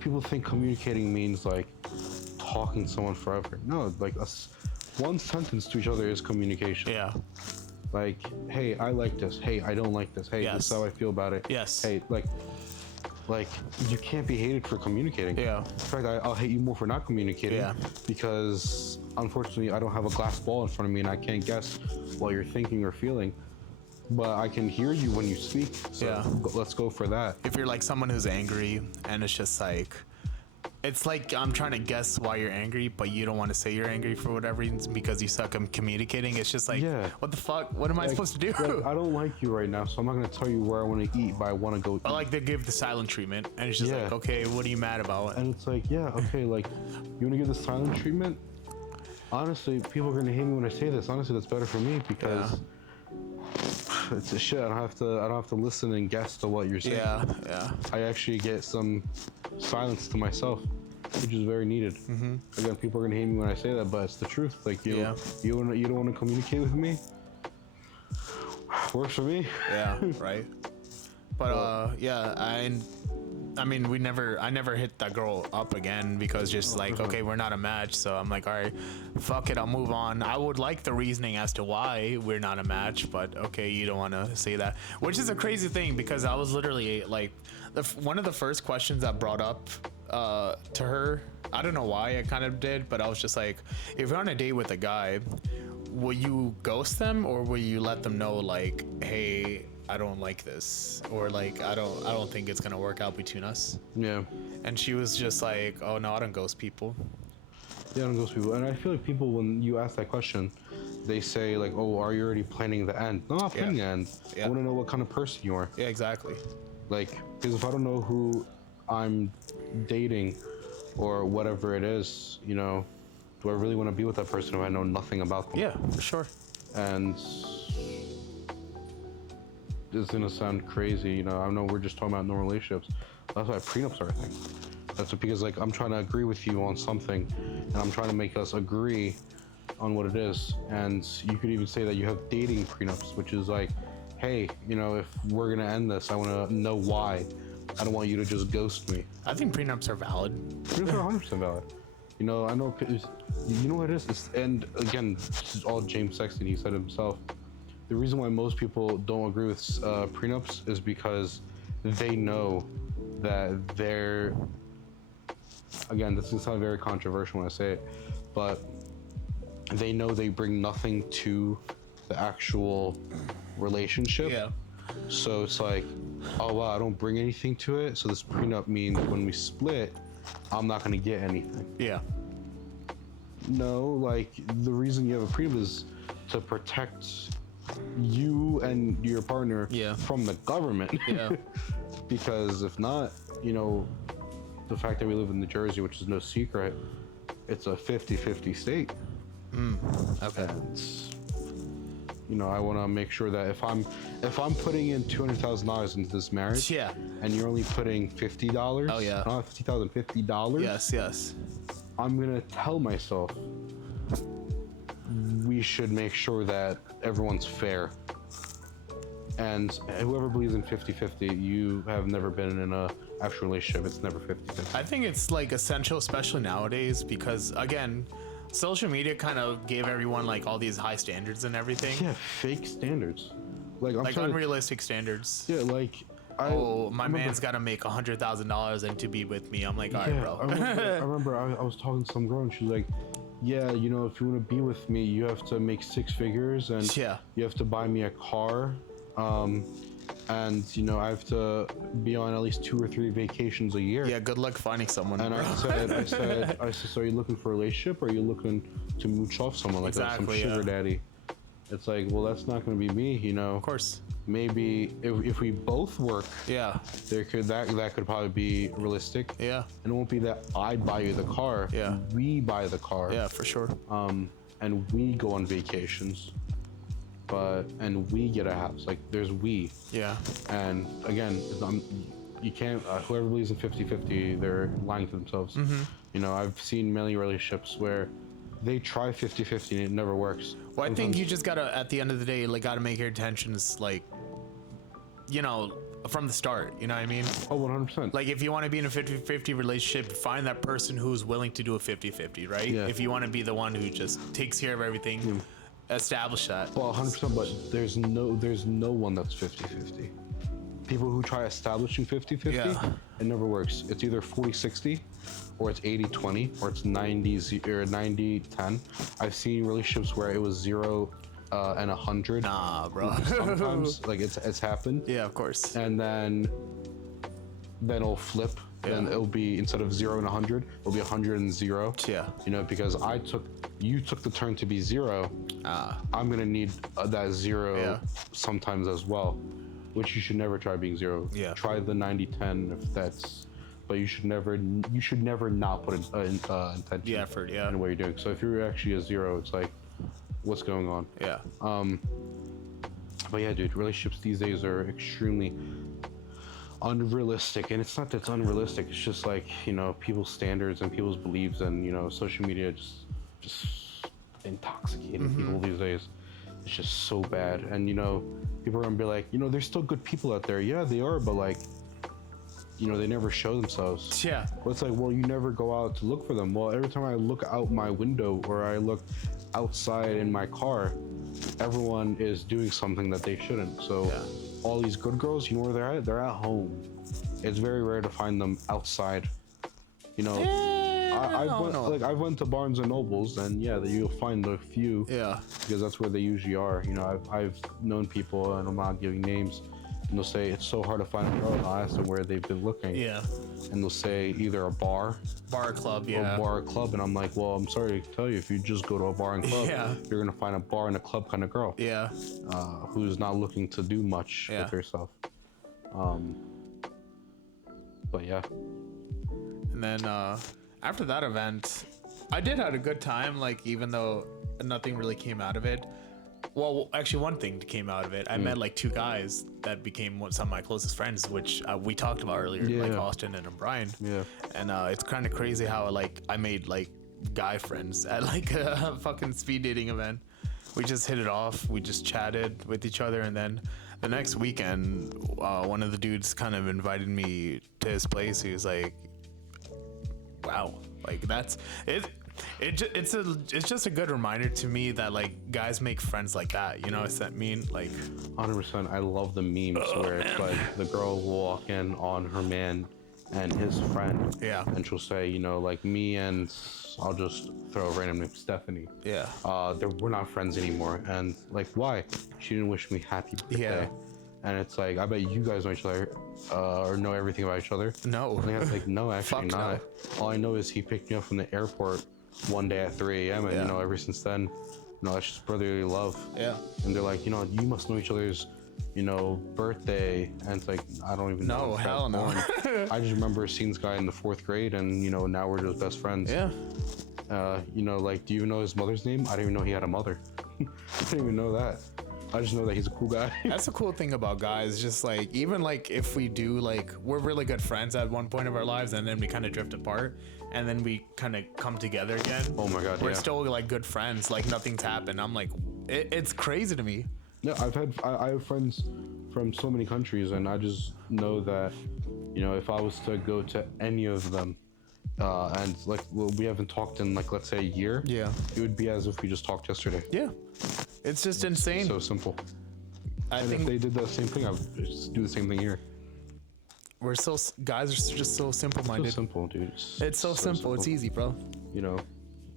people think communicating means like talking to someone forever. No, like one sentence to each other is communication. Yeah. Like, hey, I like this. Hey, I don't like this. Hey, Yes. this is how I feel about it. Yes. Hey, like you can't be hated for communicating. Yeah. In fact, I'll hate you more for not communicating. Yeah. Because unfortunately, I don't have a glass ball in front of me and I can't guess what you're thinking or feeling. But I can hear you when you speak. So Yeah. let's go for that. If you're like someone who's angry and it's just like, it's like I'm trying to guess why you're angry, but you don't want to say you're angry for whatever reason because you suck at communicating. It's just like, Yeah. what the fuck? What am I supposed to do? Like, I don't like you right now, so I'm not gonna tell you where I want to eat, but I want to go eat. Or like they give the silent treatment, and it's just Yeah. like, okay, what are you mad about? And it's like, yeah, okay, like, you want to give the silent treatment? Honestly, people are gonna hate me when I say this. Honestly, that's better for me because it's a shit. I don't have to listen and guess to what you're saying. Yeah, yeah, I actually get some silence to myself, which is very needed. Again, people are gonna hate me when I say that, but it's the truth. Like, you don't want to communicate with me. Works for me. yeah, right. But yeah, I mean, I never hit that girl up again because just like, okay, we're not a match. So I'm like, all right, fuck it, I'll move on. I would like the reasoning as to why we're not a match, but okay, you don't want to say that, which is a crazy thing because I was literally like, one of the first questions I brought up to her, I don't know why I kind of did, but I was just like, if you're on a date with a guy, will you ghost them or will you let them know like, hey, I don't like this, or like I don't think it's gonna work out between us? Yeah. And she was just like, oh no, I don't ghost people. Yeah, I don't ghost people. And I feel like people, when you ask that question, they say like, oh, are you already planning the end? No, I'm not planning the end. Yeah. I want to know what kind of person you are. Yeah, exactly. Like, because if I don't know who I'm dating or whatever it is, you know, do I really want to be with that person if I know nothing about them? Yeah, for sure. And it's gonna sound crazy, you know. I know we're just talking about normal relationships. That's why prenups are a thing. That's because like I'm trying to agree with you on something, and I'm trying to make us agree on what it is. And you could even say that you have dating prenups, which is like, hey, you know, if we're gonna end this, I want to know why. I don't want you to just ghost me. I think prenups are valid. Prenups are 100% valid. You know, I know. You know what it is? And again, this is all James Sexton. He said himself. The reason why most people don't agree with prenups is because they know that they're. Again, this is gonna sound very controversial when I say it, but they know they bring nothing to the actual relationship. Yeah. So it's like, oh wow, I don't bring anything to it. So this prenup means when we split, I'm not gonna get anything. Yeah. No, like the reason you have a prenup is to protect you and your partner from the government. Yeah. Because if not, you know, the fact that we live in New Jersey, which is no secret, it's a 50-50 state. Okay. And, you know, I want to make sure that if I'm putting in $200,000 into this marriage, Yeah. and you're only putting $50, Oh, yeah. not $50,000, $50. Yes. Yes. I'm gonna tell myself we should make sure that everyone's fair. And whoever believes in 50-50, you have never been in a actual relationship. It's never 50-50. I think it's like essential, especially nowadays, because again, social media kind of gave everyone like all these high standards and everything. Yeah, fake standards. Like I'm Like sorry. unrealistic standards. Yeah, like My man's got to make $100,000 and to be with me. I'm like, all right, yeah, bro. I remember I was talking to some girl and she's like, yeah, you know, if you want to be with me, you have to make 6 figures and Yeah. you have to buy me a car. And you know, I have to be on at least 2 or 3 vacations a year. Yeah, good luck finding someone. And bro. I said, so are you looking for a relationship or are you looking to mooch off someone like that, some Exactly, sugar yeah. daddy? It's like, well, that's not going to be me, you know. Of course. Maybe if we both work, Yeah. that could probably be realistic. Yeah. And it won't be that I buy you the car. Yeah. We buy the car. Yeah, for sure. And we go on vacations. and we get a house. Like there's we. Yeah. And again, you can't, whoever believes in 50-50, they're lying to themselves. You know, I've seen many relationships where they try 50-50 and it never works. Well, I think you just gotta, at the end of the day, like, gotta make your intentions, like, you know, from the start, you know what I mean? Oh, 100%. Like, if you want to be in a 50-50 relationship, find that person who's willing to do a 50-50, right? Yeah. If you want to be the one who just takes care of everything, establish that. Well, 100%, but there's no one that's 50-50. People who try establishing 50-50, Yeah. it never works. It's either 40-60, or it's 80-20, or it's 90-10. I've seen relationships where it was 0 and 100. Nah, bro. Sometimes, like it's happened. Yeah, of course. And then it'll flip. Then it'll be, instead of 0 and 100, it'll be 100 and 0. Yeah. You know, because you took the turn to be 0. I'm gonna need that 0 sometimes as well, which you should never try being 0. Yeah. Try the 90-10 if that's, but you should never not put intention. The effort, yeah. In what you're doing. So if you're actually a 0, it's like, what's going on? Yeah. But yeah, dude, relationships these days are extremely unrealistic, and it's not that it's unrealistic, it's just like, you know, people's standards and people's beliefs, and you know, social media just intoxicating people these days. It's just so bad. And you know, people are gonna be like, you know, there's still good people out there. Yeah, they are, but like, you know, they never show themselves. Yeah. Well, it's like, well, you never go out to look for them. Well, every time I look out my window or I look outside in my car, everyone is doing something that they shouldn't. So all these good girls, you know where they're at? They're at home. It's very rare to find them outside. You know, I went to Barnes and Nobles, and yeah, you'll find a few. Yeah. Because that's where they usually are. You know, I've known people, and I'm not giving names, and they'll say it's so hard to find a girl. And I'll ask them where they've been looking. Yeah. And they'll say either a bar or club, or club, and I'm like, well, I'm sorry to tell you, if you just go to a bar and club, you're gonna find a bar and a club kind of girl. Yeah. Who's not looking to do much with herself. But yeah. And then after that event, I did have a good time, like, even though nothing really came out of it. Well, actually, one thing came out of it. I met like 2 guys that became some of my closest friends, which we talked about earlier, like Austin and Brian. Yeah. And it's kind of crazy how like I made like guy friends at like a fucking speed dating event. We just hit it off. We just chatted with each other, and then the next weekend, one of the dudes kind of invited me to his place. He was like, "Wow, like that's it." It's just a good reminder to me that like guys make friends like that, you know. Does that mean like 100%? I love the memes where it's like the girl will walk in on her man and his friend, and she'll say, you know, like, me and, I'll just throw a random name, Stephanie, we're not friends anymore. And like, why? She didn't wish me happy birthday. And it's like, I bet you guys know each other, or know everything about each other. No. And I was like, no, actually Fuck not. no. All I know is he picked me up from the airport one day at 3 a.m. and you know, ever since then, you know, it's just brotherly love. Yeah. And they're like, you know, you must know each other's, you know, birthday. And it's like, I don't even know. No, hell no. I just remember seeing this guy in the 4th grade, and you know, now we're just best friends. Yeah. You know, like, do you even know his mother's name? I didn't even know he had a mother. I didn't even know that. I just know that he's a cool guy. That's the cool thing about guys. Just like, even like if we do, like, we're really good friends at one point of our lives, and then we kind of drift apart, and then we kind of come together again. Oh my God, we're still like good friends. Like nothing's happened. I'm like, it's crazy to me. Yeah, I have friends from so many countries, and I just know that, you know, if I was to go to any of them, and like, well, we haven't talked in like, let's say a year. Yeah. It would be as if we just talked yesterday. Yeah. It's just insane. So simple. I think if they did the same thing, I would just do the same thing here. Guys are just so simple-minded. So simple, dude. It's so simple. It's easy, bro. You know,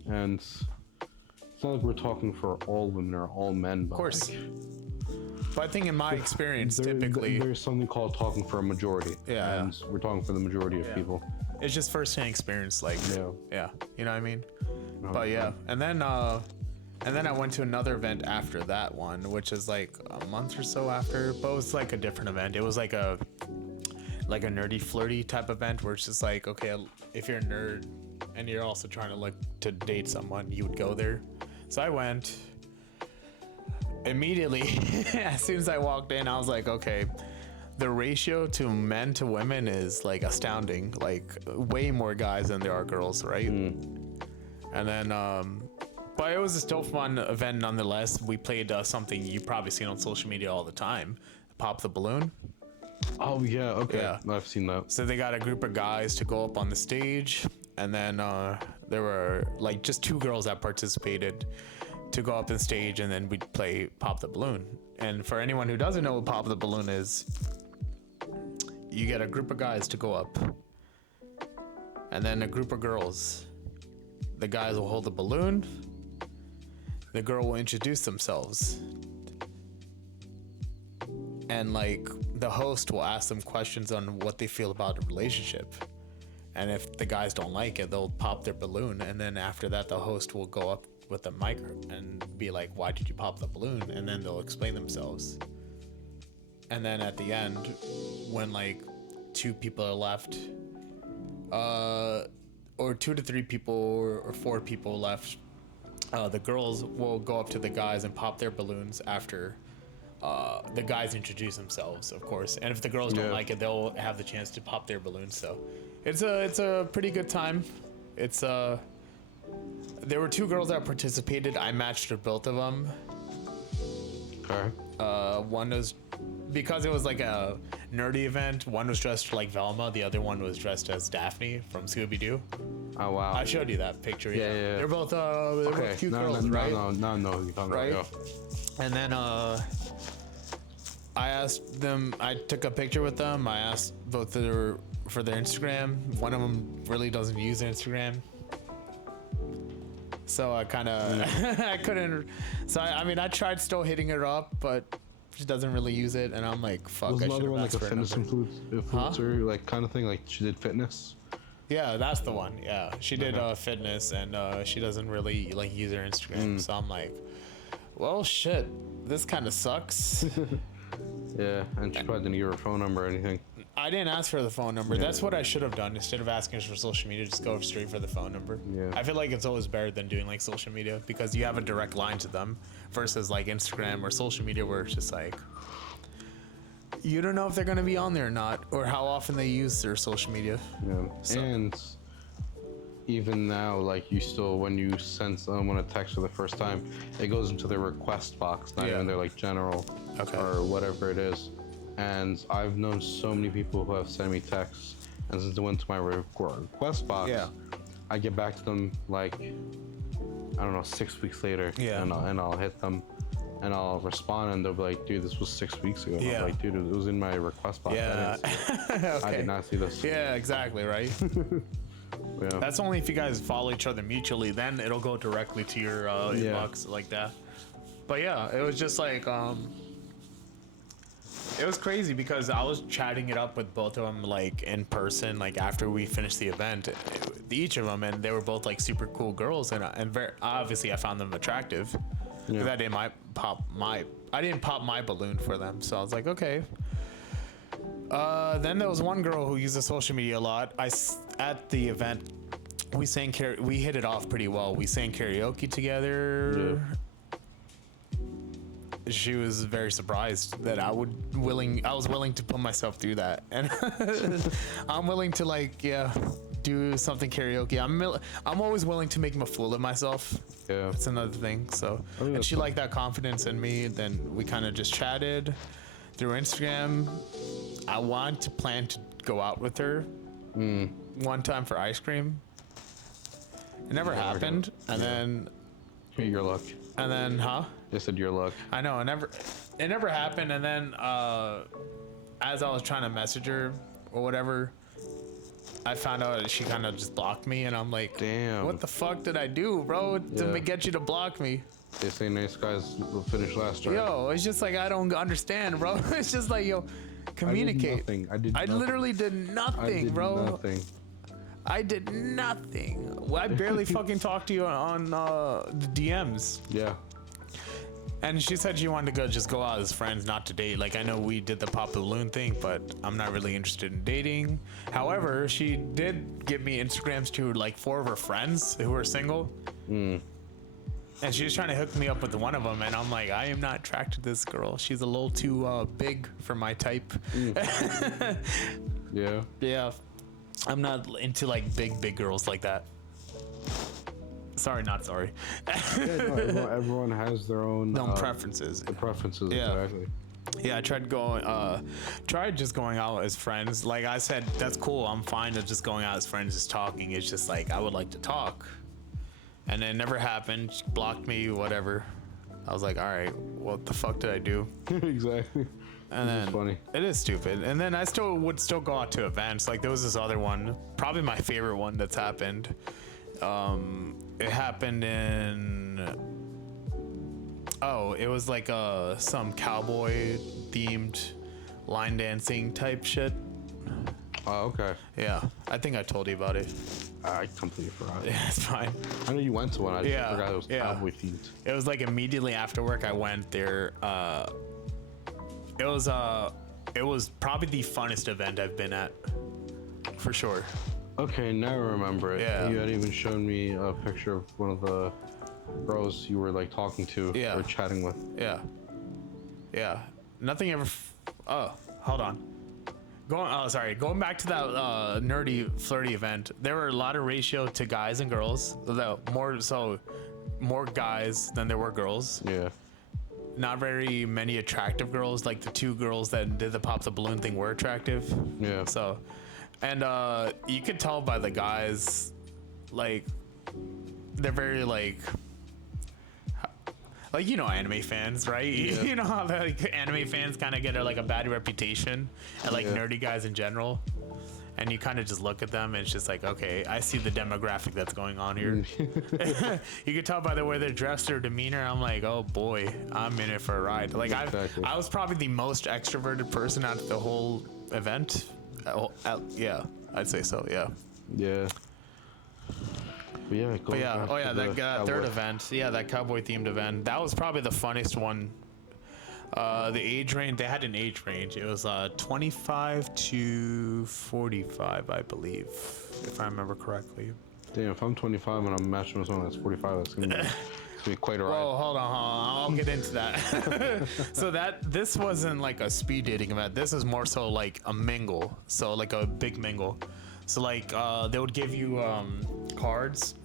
and it's not like we're talking for all women or all men. But of course. Like, but I think in my experience, typically there's something called talking for a majority. Yeah. And we're talking for the majority of people. It's just first-hand experience, like yeah, you know what I mean. No, but yeah, and then I went to another event after that one, which is like a month or so after, but it was like a different event. It was like a nerdy flirty type event where it's just like, okay, if you're a nerd and you're also trying to look to date someone, you would go there. So I went. immediately, as soon as I walked in, I was like, okay, the ratio to men to women is like astounding. Like way more guys than there are girls, right? And then, but it was a still fun event nonetheless. We played something you probably seen on social media all the time, Pop the Balloon. Oh yeah, okay. Yeah. I've seen that. So they got a group of guys to go up on the stage, and then there were like just 2 girls that participated to go up on stage, and then we'd play Pop the Balloon. And for anyone who doesn't know what Pop the Balloon is, you get a group of guys to go up, and then a group of girls. The guys will hold the balloon. The girl will introduce themselves. And like the host will ask them questions on what they feel about the relationship. And if the guys don't like it, they'll pop their balloon. And then after that, the host will go up with the mic and be like, why did you pop the balloon? And then they'll explain themselves. And then at the end, when like 2 people are left, or 2 to 3 people or 4 people left, the girls will go up to the guys and pop their balloons after the guys introduce themselves, of course. And if the girls don't like it, they'll have the chance to pop their balloons. So it's a pretty good time. It's there were 2 girls that participated. I matched with both of them. Okay. One was, because it was like a nerdy event, one was dressed like Velma, the other one was dressed as Daphne from Scooby-Doo. Oh wow. I showed you that picture. Yeah. They're both both cute girls, right? No, who you're talking Right? about. And then I asked them, I took a picture with them. I asked both for their Instagram. One of them really doesn't use Instagram. So I kind of, I couldn't. So I mean, I tried still hitting her up, but she doesn't really use it. And I'm like, fuck, Was I another should one have like asked a for fitness influencer, like kind of thing? Like she did fitness? Yeah, that's the one. Yeah, she did fitness, and she doesn't really like use her Instagram. So I'm like, well, shit, this kind of sucks. Yeah, and she probably didn't give her phone number or anything. I didn't ask for the phone number. That's what I should have done. Instead of asking for social media, just go straight for the phone number. Yeah. I feel like it's always better than doing like social media, because you have a direct line to them versus like Instagram or social media where it's just like, you don't know if they're going to be on there or not, or how often they use their social media. Yeah. So. And even now, like you still, when you send someone a text for the first time, it goes into their request box, not even their like general or whatever it is. And I've known so many people who have sent me texts, and since it went to my request box, I get back to them like, I don't know, 6 weeks later, and I'll hit them, and I'll respond, and they'll be like, dude, this was 6 weeks ago. And I'm like, dude, it was in my request box. I did not see this. Yeah, exactly, right? That's only if you guys follow each other mutually, then it'll go directly to your inbox like that. But yeah, it was just like, it was crazy because I was chatting it up with both of them like in person, like after we finished the event, each of them, and they were both like super cool girls, and very obviously I found them attractive because I didn't pop my balloon for them, so I was like, okay. Then there was one girl who uses social media a lot. At the event, we hit it off pretty well. We sang karaoke together. She was very surprised that I was willing to put myself through that, and I'm willing to like do something karaoke. I'm always willing to make a fool of myself. Yeah, that's another thing. So, and she liked that confidence in me. Then we kind of just chatted through Instagram. I want to plan to go out with her one time for ice cream. It never happened, and then your luck. And then, They said your luck. I know, it never happened. And then, as I was trying to message her or whatever, I found out that she kind of just blocked me, and I'm like, damn, what the fuck did I do, bro, to get you to block me? They say nice guys will finish last, right? Yo, it's just like, I don't understand, bro. It's just like, yo, communicate. I literally did nothing, bro. I did nothing. I barely fucking talked to you on the DMs. Yeah. And she said she wanted to just go out as friends, not to date. Like, I know we did the pop the balloon thing, but I'm not really interested in dating. However, she did give me Instagrams to like 4 of her friends who are single. And she was trying to hook me up with one of them, and I'm like, I am not attracted to this girl. She's a little too big for my type. Yeah. Yeah, I'm not into like big girls like that. Sorry, not sorry. Yeah, no, everyone has their own Preferences. The preferences, Yeah. exactly. Yeah, I tried just going out as friends. Like I said, that's cool. I'm fine with just going out as friends, just talking. It's just like I would like to talk, and it never happened. She blocked me, whatever. I was like, all right, what the fuck did I do? Exactly. And then funny. It is stupid. And then I would still go out to events. Like there was this other one, probably my favorite one that's happened. It happened in it was like some cowboy themed line dancing type shit. Oh, okay. Yeah, I think I told you about it. I completely forgot. Yeah, it's fine. I know you went to one. I just Yeah, forgot it was yeah. cowboy themed. It was like immediately after work I went there. It was probably the funnest event I've been at, for sure. Okay, now I remember it. Yeah. You had even shown me a picture of one of the girls you were like talking to Yeah. or chatting with. Yeah. Yeah. Nothing ever. Hold on. Going back to that nerdy flirty event. There were a lot of ratio to guys and girls. Though more guys than there were girls. Yeah. Not very many attractive girls. Like the two girls that did the pop the balloon thing were attractive. Yeah. So, and you could tell by the guys, like they're very like you know anime fans, right? Yeah. You know how like anime fans kind of get like a bad reputation, and like nerdy guys in general. And you kind of just look at them and it's just like, okay, I see the demographic that's going on here. You can tell by the way they're dressed, their demeanor. I'm like, oh boy, I'm in it for a ride. Like Exactly. I was probably the most extroverted person out of the whole event. Yeah, I'd say so. Yeah. Yeah. But yeah. But yeah, that third event. Yeah, that cowboy themed event. That was probably the funniest one. The age range, they had an age range. It was 25 to 45, I believe, if I remember correctly. Damn, if I'm 25 and I'm matching with someone that's 45, that's gonna be quite a ride. Whoa, hold on. I'll get into that. So this wasn't like a speed dating event. This is more so like a mingle. So like a big mingle. So like they would give you cards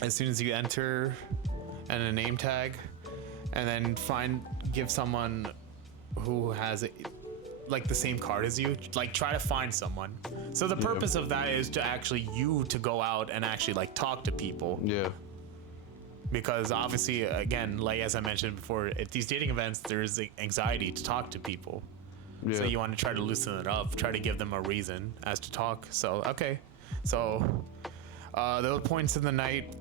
as soon as you enter and a name tag, and then give someone who has like the same card as you, like try to find someone. So the purpose of that is to actually to go out and actually like talk to people. Yeah. Because obviously, again, like as I mentioned before, at these dating events, there's anxiety to talk to people. Yeah. So you want to try to loosen it up, try to give them a reason as to talk. So, okay. So there were points in the night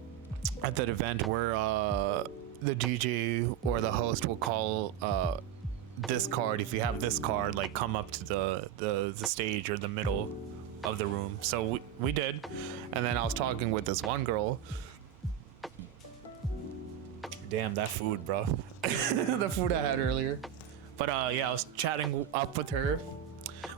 at that event where the DJ or the host will call this card. If you have this card, like come up to the stage or the middle of the room. So we did. And then I was talking with this one girl. Damn, that food, bro. The food I had earlier. But yeah, I was chatting up with her.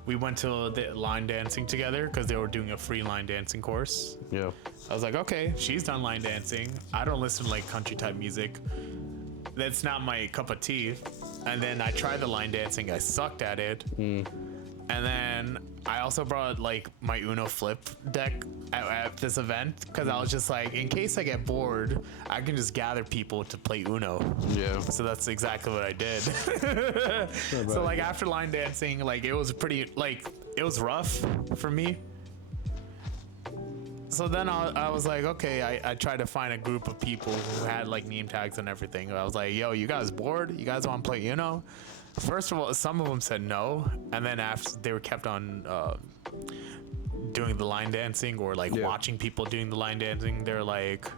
We went to the line dancing together because they were doing a free line dancing course. Yeah. I was like, okay, she's done line dancing. I don't listen to like country type music. That's not my cup of tea. And then I tried the line dancing. I sucked at it. And then I also brought like my Uno flip deck at this event because I was just like, in case I get bored, I can just gather people to play Uno. Yeah. So that's exactly what I did. So like after line dancing, like it was pretty, like it was rough for me. So then I was like, okay, I tried to find a group of people who had like name tags and everything. I was like, yo, you guys bored? You guys want to play Uno? First of all, some of them said no, and then after they were kept on doing the line dancing or like watching people doing the line dancing, they're like,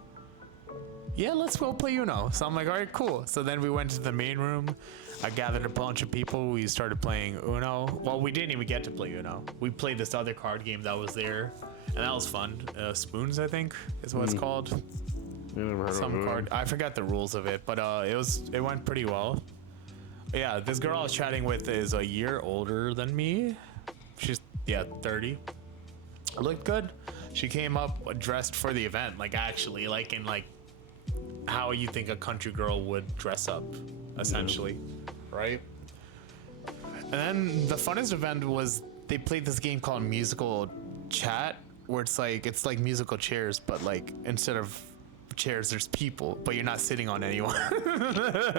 yeah, let's go play Uno. So I'm like, all right, cool. So then we went to the main room. I gathered a bunch of people. We started playing Uno. Well, we didn't even get to play Uno. We played this other card game that was there, and that was fun. Spoons, I think, is what it's called. Some card. I forgot the rules of it, but it went pretty well. Yeah, this girl I was chatting with is a year older than me. She's 30. Looked good. She came up dressed for the event, like actually, like in like how you think a country girl would dress up, essentially, right? And then the funnest event was they played this game called Musical Chat, where it's like musical chairs, but like instead of chairs there's people, but you're not sitting on anyone.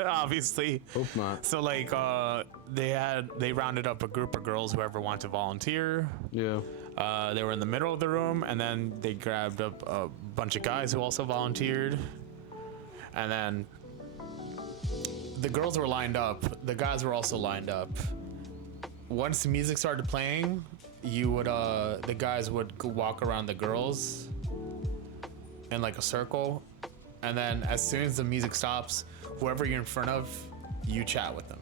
Obviously. Hope not. So like they rounded up a group of girls, whoever wanted to volunteer. Yeah. They were in the middle of the room, and then they grabbed up a bunch of guys who also volunteered, and then the girls were lined up, the guys were also lined up. Once the music started playing, you would the guys would walk around the girls in like a circle, and then as soon as the music stops, whoever you're in front of, you chat with them.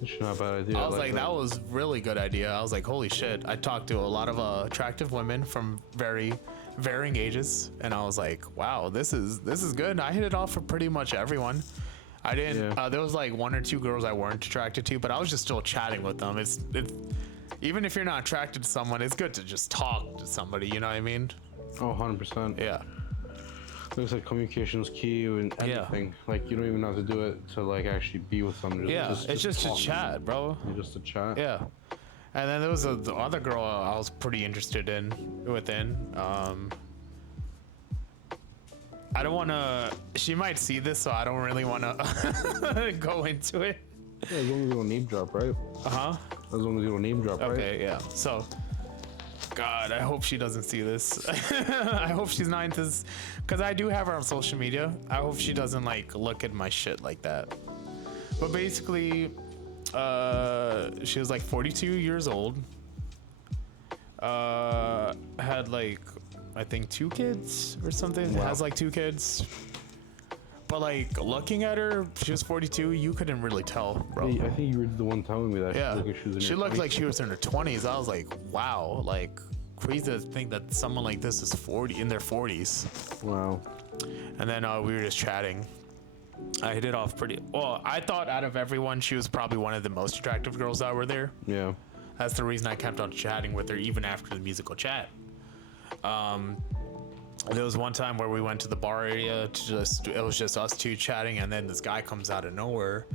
It's not a bad idea. I was like, that was really good idea. I was like, holy shit. I talked to a lot of attractive women from very varying ages, and I was like, wow, this is good. I hit it off for pretty much everyone. I didn't. Yeah. There was like one or two girls I weren't attracted to, but I was just still chatting with them. It's even if you're not attracted to someone, it's good to just talk to somebody. You know what I mean? Oh, 100%. Yeah. Looks like communication is key in anything. Like, you don't even have to do it to like actually be with someone. It's just to chat, bro. Just to chat. Yeah. And then there was the other girl I was pretty interested in within. I don't want to. She might see this, so I don't really want to go into it. Yeah, as long as you don't name drop, right? As long as you don't name drop, right? Okay, yeah. So, God, I hope she doesn't see this. I hope she's not into this, because I do have her on social media. I hope she doesn't like look at my shit like that. But basically, she was like 42 years old. Had like, I think 2 kids or something. Wow. Has like 2 kids. But like looking at her, she was 42. You couldn't really tell, bro. I think you were the one telling me that. Yeah, she looked like she was in her 20s. I was like, wow, like crazy to think that someone like this is 40 in their 40s. Wow. And then we were just chatting. I hit it off pretty well. I thought out of everyone, she was probably one of the most attractive girls that were there. Yeah. That's the reason I kept on chatting with her even after the musical chat. There was one time where we went to the bar area it was just us 2 chatting, and then this guy comes out of nowhere.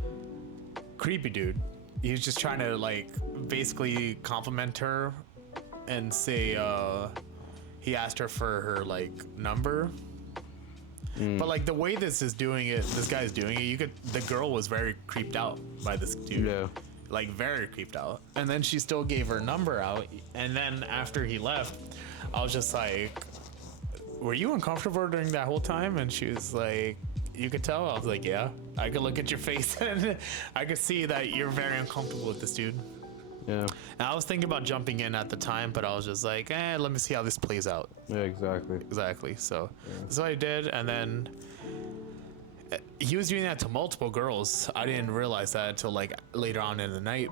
Creepy dude. He was just trying to like basically compliment her and say he asked her for her like number. But like the way this guy's doing it, the girl was very creeped out by this dude. Yeah. Like very creeped out. And then she still gave her number out, and then after he left, I was just like, were you uncomfortable during that whole time? And she was like, you could tell. I was like, yeah, I could look at your face and I could see that you're very uncomfortable with this dude. Yeah. And I was thinking about jumping in at the time, but I was just like, let me see how this plays out. Yeah, exactly. Exactly. So that's what I did. And then he was doing that to multiple girls. I didn't realize that until like later on in the night.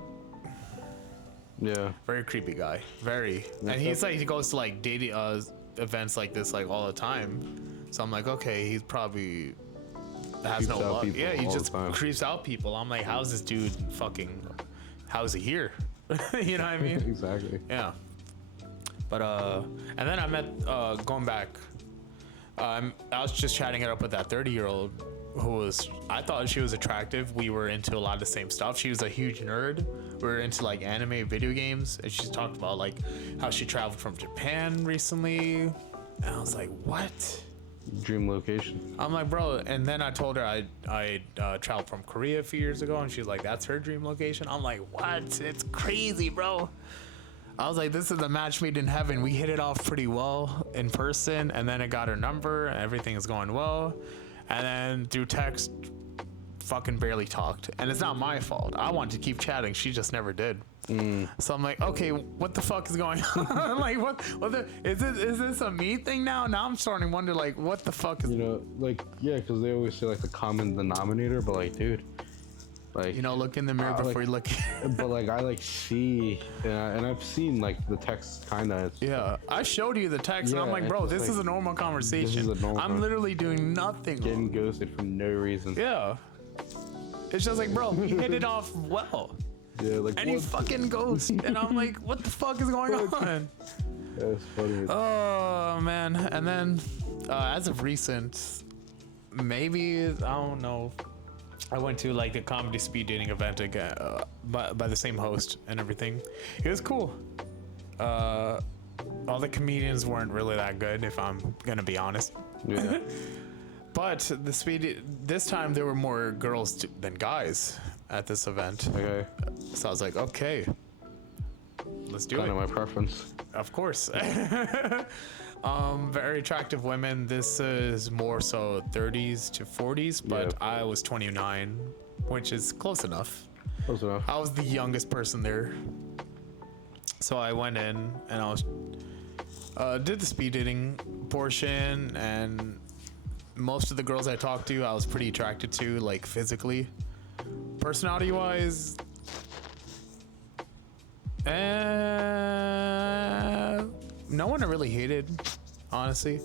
Yeah. Very creepy guy. Very. And he's like, he goes to like dating events like this like all the time. So I'm like, okay, he's probably has no luck. Yeah, he just creeps out people. I'm like, how's this dude how's he here? You know what I mean? Exactly. Yeah. But and then I met going back, I was just chatting it up with that 30-year-old I thought she was attractive. We were into a lot of the same stuff. She was a huge nerd. We were into like anime, video games, and she talked about like how she traveled from Japan recently. And I was like, what? Dream location. I'm like, bro. And then I told her I traveled from Korea a few years ago, and she's like, that's her dream location. I'm like, what? It's crazy, bro. I was like, this is a match made in heaven. We hit it off pretty well in person, and then I got her number, and everything is going well. And then through text, fucking barely talked. And it's not my fault. I wanted to keep chatting. She just never did. So I'm like, okay, what the fuck is going on? Like, is this a me thing now? Now I'm starting to wonder, like, what the fuck is... You know, like, yeah, because they always say, like, the common denominator, but, like, dude, like... You know, look in the mirror before you look... But, like, I, like, see, and I've seen, like, the text kind of... Yeah, I showed you the text, and I'm like, bro, this is a normal conversation. I'm literally doing nothing Getting ghosted for no reason. Yeah. It's just like, bro, we hit it off well. Yeah, like, and you fucking ghost. And I'm like, what the fuck is going on? That's funny. Oh, man. And then, as of recent, maybe, I don't know. I went to like the comedy speed dating event again, by the same host and everything. It was cool. All the comedians weren't really that good, if I'm gonna be honest. Yeah. But this time there were more girls than guys at this event. Okay. So I was like, okay, let's do Kind it. of my preference. Of course. Very attractive women. This is more so 30s to 40s, but Yeah. I was 29, which is close enough. Close enough. I was the youngest person there. So I went in and I was did the speed dating portion, and most of the girls I talked to I was pretty attracted to, like physically. Personality wise, no one I really hated, honestly.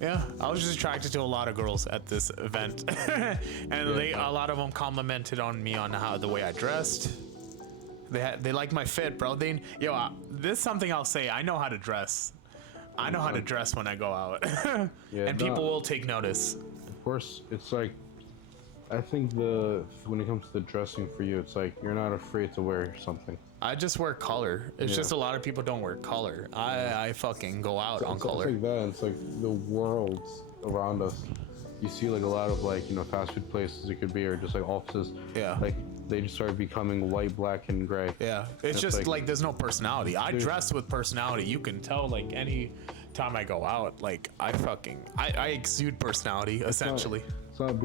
Yeah, I was just attracted to a lot of girls at this event, and a lot of them complimented on me on the way I dressed. They like my fit, bro. This is something I'll say. I know how to dress. I know how to dress when I go out, and people will take notice. Of course, it's like, I think when it comes to the dressing for you, it's like you're not afraid to wear something. I just wear color. It's just a lot of people don't wear color. I fucking go out on color. It's like that. It's like the worlds around us. You see like a lot of like, fast food places, it could be, or just like offices. Yeah. Like they just started becoming white, black, and gray. Yeah, it's just like there's no personality. I dress with personality. You can tell, like, any time I go out, like I exude personality essentially. It's not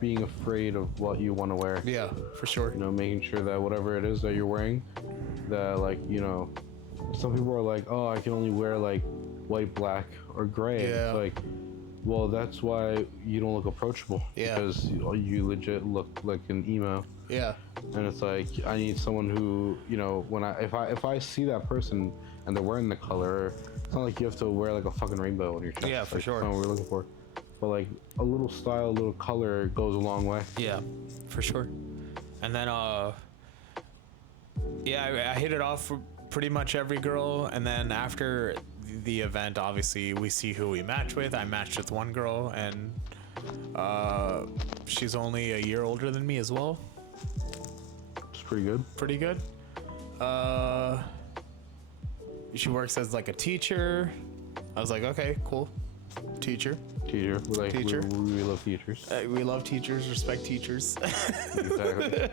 being afraid of what you want to wear. Yeah, for sure. Making sure that whatever it is that you're wearing, that like, some people are like, oh, I can only wear like white, black, or gray. Yeah. It's like, well, that's why you don't look approachable. Yeah. Because you legit look like an emo. Yeah. And it's like, I need someone who, if I see that person and they're wearing the color, it's not like you have to wear like a fucking rainbow on your chest. Yeah, for sure. That's not what we're looking for. But like a little style, a little color goes a long way. Yeah, for sure. And then, I hit it off for pretty much every girl. And then after the event, obviously, we see who we match with. I matched with one girl, and she's only a year older than me as well. It's pretty good. Pretty good. She works as like a teacher. I was like, okay, cool. Teacher. Teacher. Teacher. We love teachers. We love teachers, respect teachers. Exactly.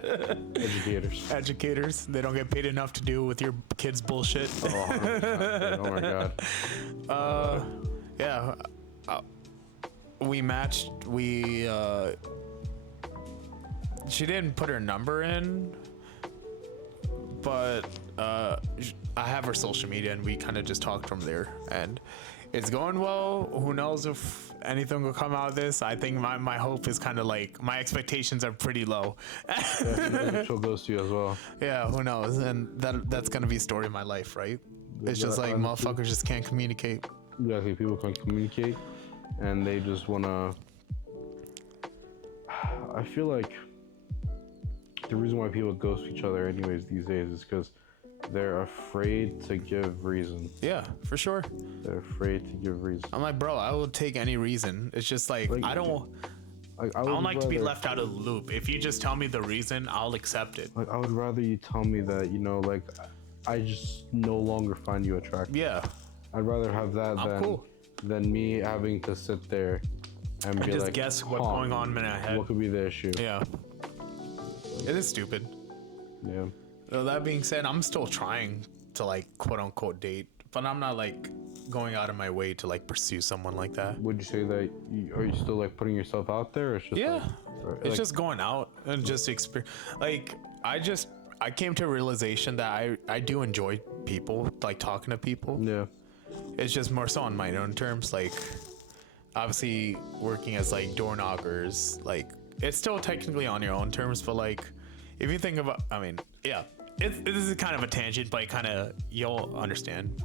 Educators. Educators. They don't get paid enough to deal with your kids' bullshit. Oh, 100%. Oh my god. Yeah. We matched. She didn't put her number in, but I have her social media, and we kind of just talked from there, and it's going well. Who knows if anything will come out of this? I think my hope is kind of like, my expectations are pretty low. Yeah, she'll ghost you as well. Yeah, who knows? And that's gonna be a story of my life, right? It's just like motherfuckers just can't communicate. Exactly, people can't communicate, and they just wanna. I feel like the reason why people ghost each other, anyways, these days, is because they're afraid to give reason. Yeah, for sure. They're afraid to give reason. I'm like, bro, I will take any reason. It's just like I don't like to be left out of the loop. If you just tell me the reason, I'll accept it. Like, I would rather you tell me that, like, I just no longer find you attractive. Yeah. I'd rather have that than me having to sit there and be just like, guess what's going on in my head. What could be the issue? Yeah. It is stupid. Yeah. So that being said, I'm still trying to like quote unquote date, but I'm not like going out of my way to like pursue someone like that. Would you say that are you still like putting yourself out there? Or it's just it's just going out and just experience. Like I came to a realization that I do enjoy people, like talking to people. Yeah. It's just more so on my own terms. Like obviously working as like door knockers, like it's still technically on your own terms, but like if you think about, this is kind of a tangent, but you'll understand.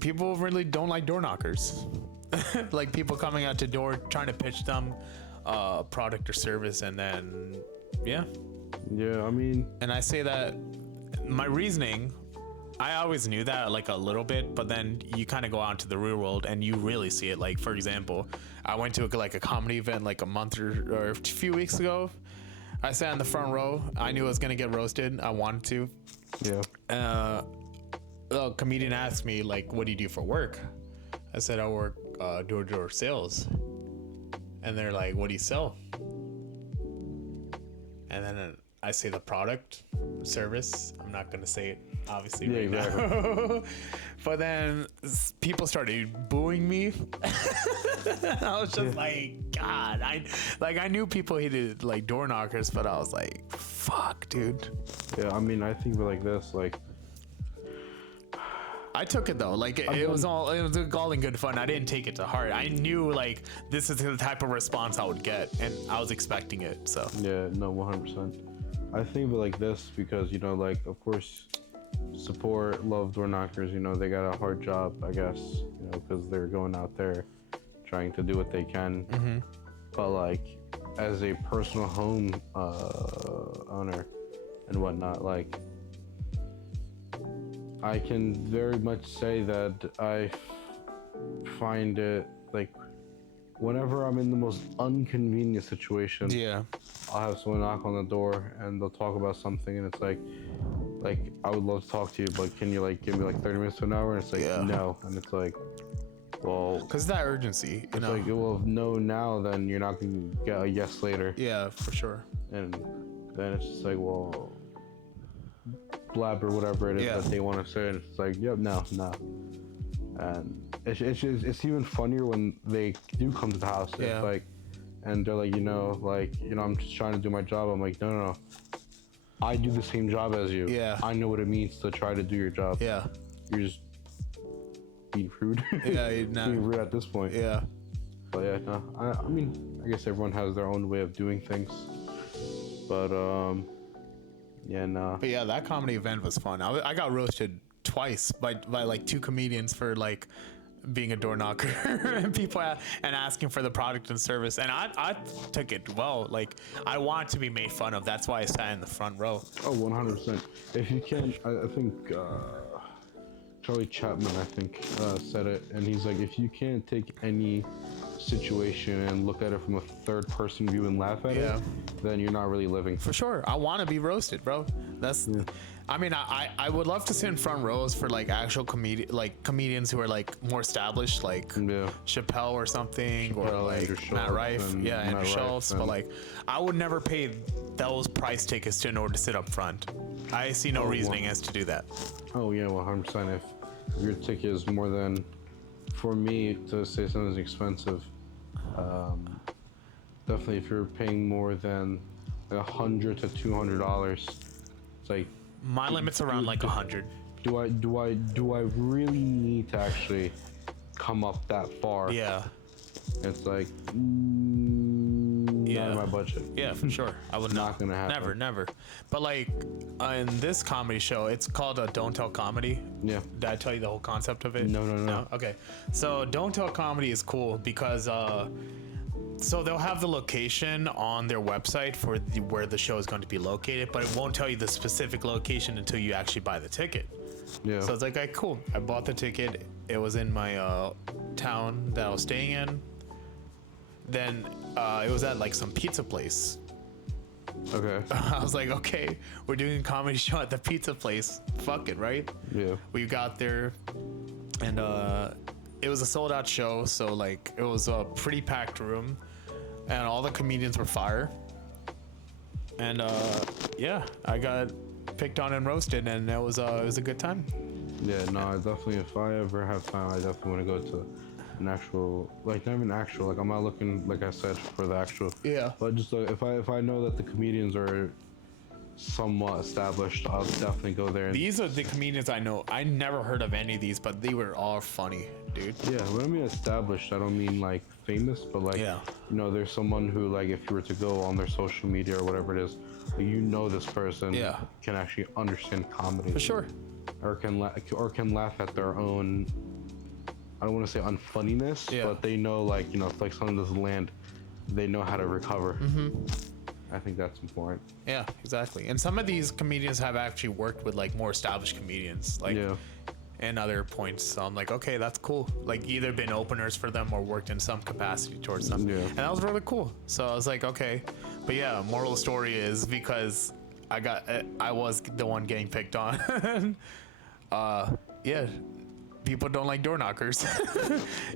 People really don't like door knockers. Like people coming out to door trying to pitch them product or service, and then Yeah, and I say that my reasoning I always knew that like a little bit, but then you kind of go out into the real world and you really see it. Like for example, I went to like a comedy event like a month or a few weeks ago. I sat in the front row. I knew I was gonna get roasted. I wanted to. Yeah. The comedian asked me like, "What do you do for work?" I said, "I work door-to-door sales." And they're like, "What do you sell?" And then I say the product, service. I'm not gonna say it obviously right now. But then people started booing me. I was just like, God, I knew people hated like door knockers, but I was like, fuck, dude. Yeah, I mean, I think we're like this, like. I took it though, like it was all in good fun. I didn't take it to heart. I knew like this is the type of response I would get, and I was expecting it. So Yeah, no, 100%. I think of it like this because, you know, like, of course, support, love door knockers, you know, they got a hard job, I guess, you know, because they're going out there trying to do what they can. Mm-hmm. But, like, as a personal home owner and whatnot, like, I can very much say that I find it, like, whenever I'm in the most inconvenient situation, yeah, I'll have someone knock on the door and they'll talk about something, and it's like I would love to talk to you, but can you like give me like 30 minutes to an hour? And it's like no, and it's like, well, because that urgency, you know. Like, well, if no now, then you're not gonna get a yes later. Yeah, for sure. And then it's just like, well, blabber whatever it is that they want to say, and it's like, yep, no. And it's even funnier when they do come to the house. It's like, and they're like, I'm just trying to do my job. I'm like, no. I do the same job as you. Yeah. I know what it means to try to do your job. Yeah. You're just being rude. Yeah, being rude at this point. Yeah. But yeah, no. I mean, I guess everyone has their own way of doing things. But yeah, no. But yeah, that comedy event was fun. I got roasted twice by like two comedians for like being a door knocker and people and asking for the product and service, and I took it well. Like, I want to be made fun of. That's why I sat in the front row. Oh, 100%. If you can, I think Charlie Chapman, said it, and he's like, if you can't take any situation and look at it from a third person view and laugh at it, then you're not really living. For sure. I want to be roasted, bro. That's I mean, I would love to sit in front rows for like actual comedians who are like more established, like Chappelle or something, or like Matt Rife, Andrew Schultz. But like, I would never pay those price tickets in order to sit up front. I see no reasoning as to do that. Oh yeah, 100%. If your ticket is more than, for me to say something's expensive, definitely if you're paying more than $100 to $200, it's like, my limit's around like 100. Do I really need to actually come up that far? Yeah. It's like, not in my budget. Yeah, for sure. I would not gonna happen. Never. But like in this comedy show, it's called a Don't Tell Comedy. Yeah. Did I tell you the whole concept of it? No. Okay. So Don't Tell Comedy is cool because so they'll have the location on their website for where the show is going to be located, but it won't tell you the specific location until you actually buy the ticket. Yeah. So it's like, okay, cool. I bought the ticket. It was in my town that I was staying in. Then it was at like some pizza place. Okay. I was like, okay, we're doing a comedy show at the pizza place. Fuck it, right? Yeah. We got there, and it was a sold out show, so like it was a pretty packed room, and all the comedians were fire. And I got picked on and roasted, and it was a good time. Yeah, no, I definitely, if I ever have time, I definitely want to go to an actual, like, not even actual, like, I'm not looking, like I said, for the actual. Yeah. But just if I know that the comedians are somewhat established, I'll definitely go there. These are the comedians I know. I never heard of any of these, but they were all funny, dude. Yeah, when I mean established, I don't mean like famous, but like, there's someone who, like, if you were to go on their social media or whatever it is, this person can actually understand comedy. For sure. Or can laugh at their own, I don't want to say unfunniness, but they know, like, if like something doesn't land, they know how to recover. I think that's important. Yeah, exactly. And some of these comedians have actually worked with like more established comedians, like Yeah. and other points. So I'm like, okay, that's cool. Like either been openers for them or worked in some capacity towards them. Yeah. And that was really cool. So I was like, okay. But yeah, moral of the story is because I was the one getting picked on. Yeah, people don't like door knockers.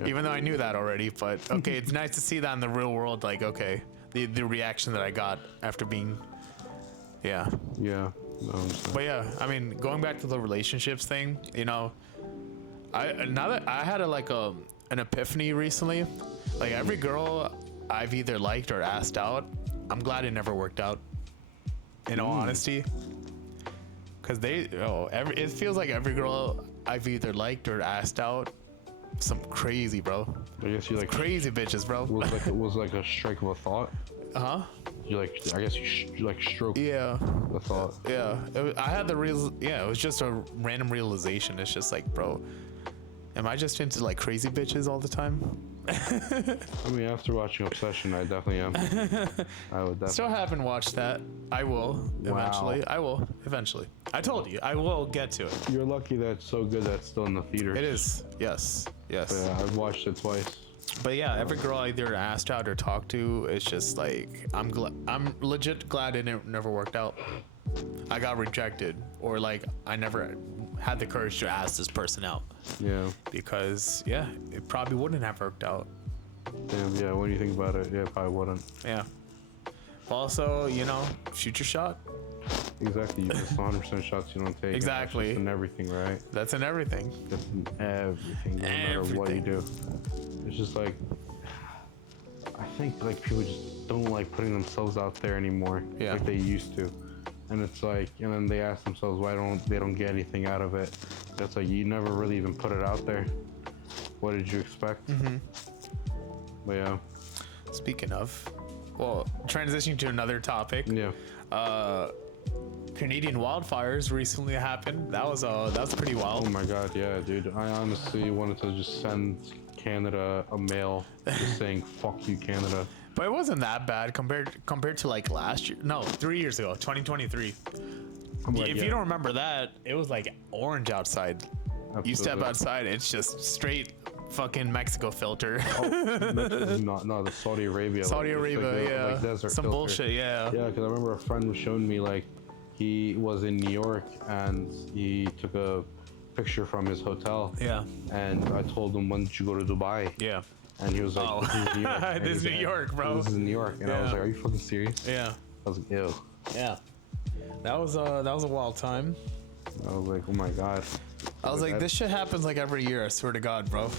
Even though I knew that already. But okay, it's nice to see that in the real world. Like, okay, the reaction that I got after being, yeah. Yeah. No, But yeah, I mean, going back to the relationships thing, you know, now that I had an epiphany recently, like every girl I've either liked or asked out, I'm glad it never worked out. In all honesty, because it feels like every girl I've either liked or asked out, some crazy, bro. I guess you like Crazy bitches, bro. was like a strike of a thought. Huh? You like, I guess you like stroke Yeah. the thought. Yeah. I had the real. Yeah, it was just a random realization. It's just like, bro, am I just into like crazy bitches all the time? I mean, after watching Obsession, I definitely am. I would definitely. Still haven't watched that. I will eventually. I will eventually. I told you, I will get to it. You're lucky that it's so good that's still in the theater. It is. Yes. Yes. Yeah, I've watched it twice. But yeah, every girl I either asked out or talked to, it's just like I'm legit glad it never worked out. I got rejected, or like I never had the courage to ask this person out. Yeah. Because yeah, it probably wouldn't have worked out. Damn. Yeah. What do you think about it? Yeah, probably wouldn't. Yeah. Also, you know, shoot your shot. Exactly. You just 100% shots you don't take. Exactly. That's just in everything, right? That's in everything. That's in everything, no matter what you do. It's just like, I think like people just don't like putting themselves out there anymore, Yeah. like they used to. And it's like, and then they ask themselves why they don't get anything out of it. It's like you never really even put it out there. What did you expect? Mm-hmm. But yeah. Speaking of, well, transitioning to another topic. Yeah. Canadian wildfires recently happened. That was pretty wild. Oh my god, yeah, dude. I honestly wanted to just send Canada a mail just saying "fuck you, Canada." But it wasn't that bad compared to like last year. No, 3 years ago, 2023. Like, If yeah, you don't remember that, it was like orange outside. You step absolutely. outside, it's just straight fucking Mexico filter. No, the Saudi Arabia. Saudi like, it's Arabia, like yeah. like desert Some filter. bullshit, yeah. Yeah, because I remember a friend was showing me like he was in New York and he took a picture from his hotel. Yeah. And I told him, when did you go to Dubai? Yeah. And he was like, Oh. this is New York. And This is he's New like, York, bro. This is New York. And I was Yeah. like, are you fucking serious? Yeah. I was like, ew. Yeah. That was a wild time. I was like, oh my god. I was like, this shit happens like every year, I swear to God, bro.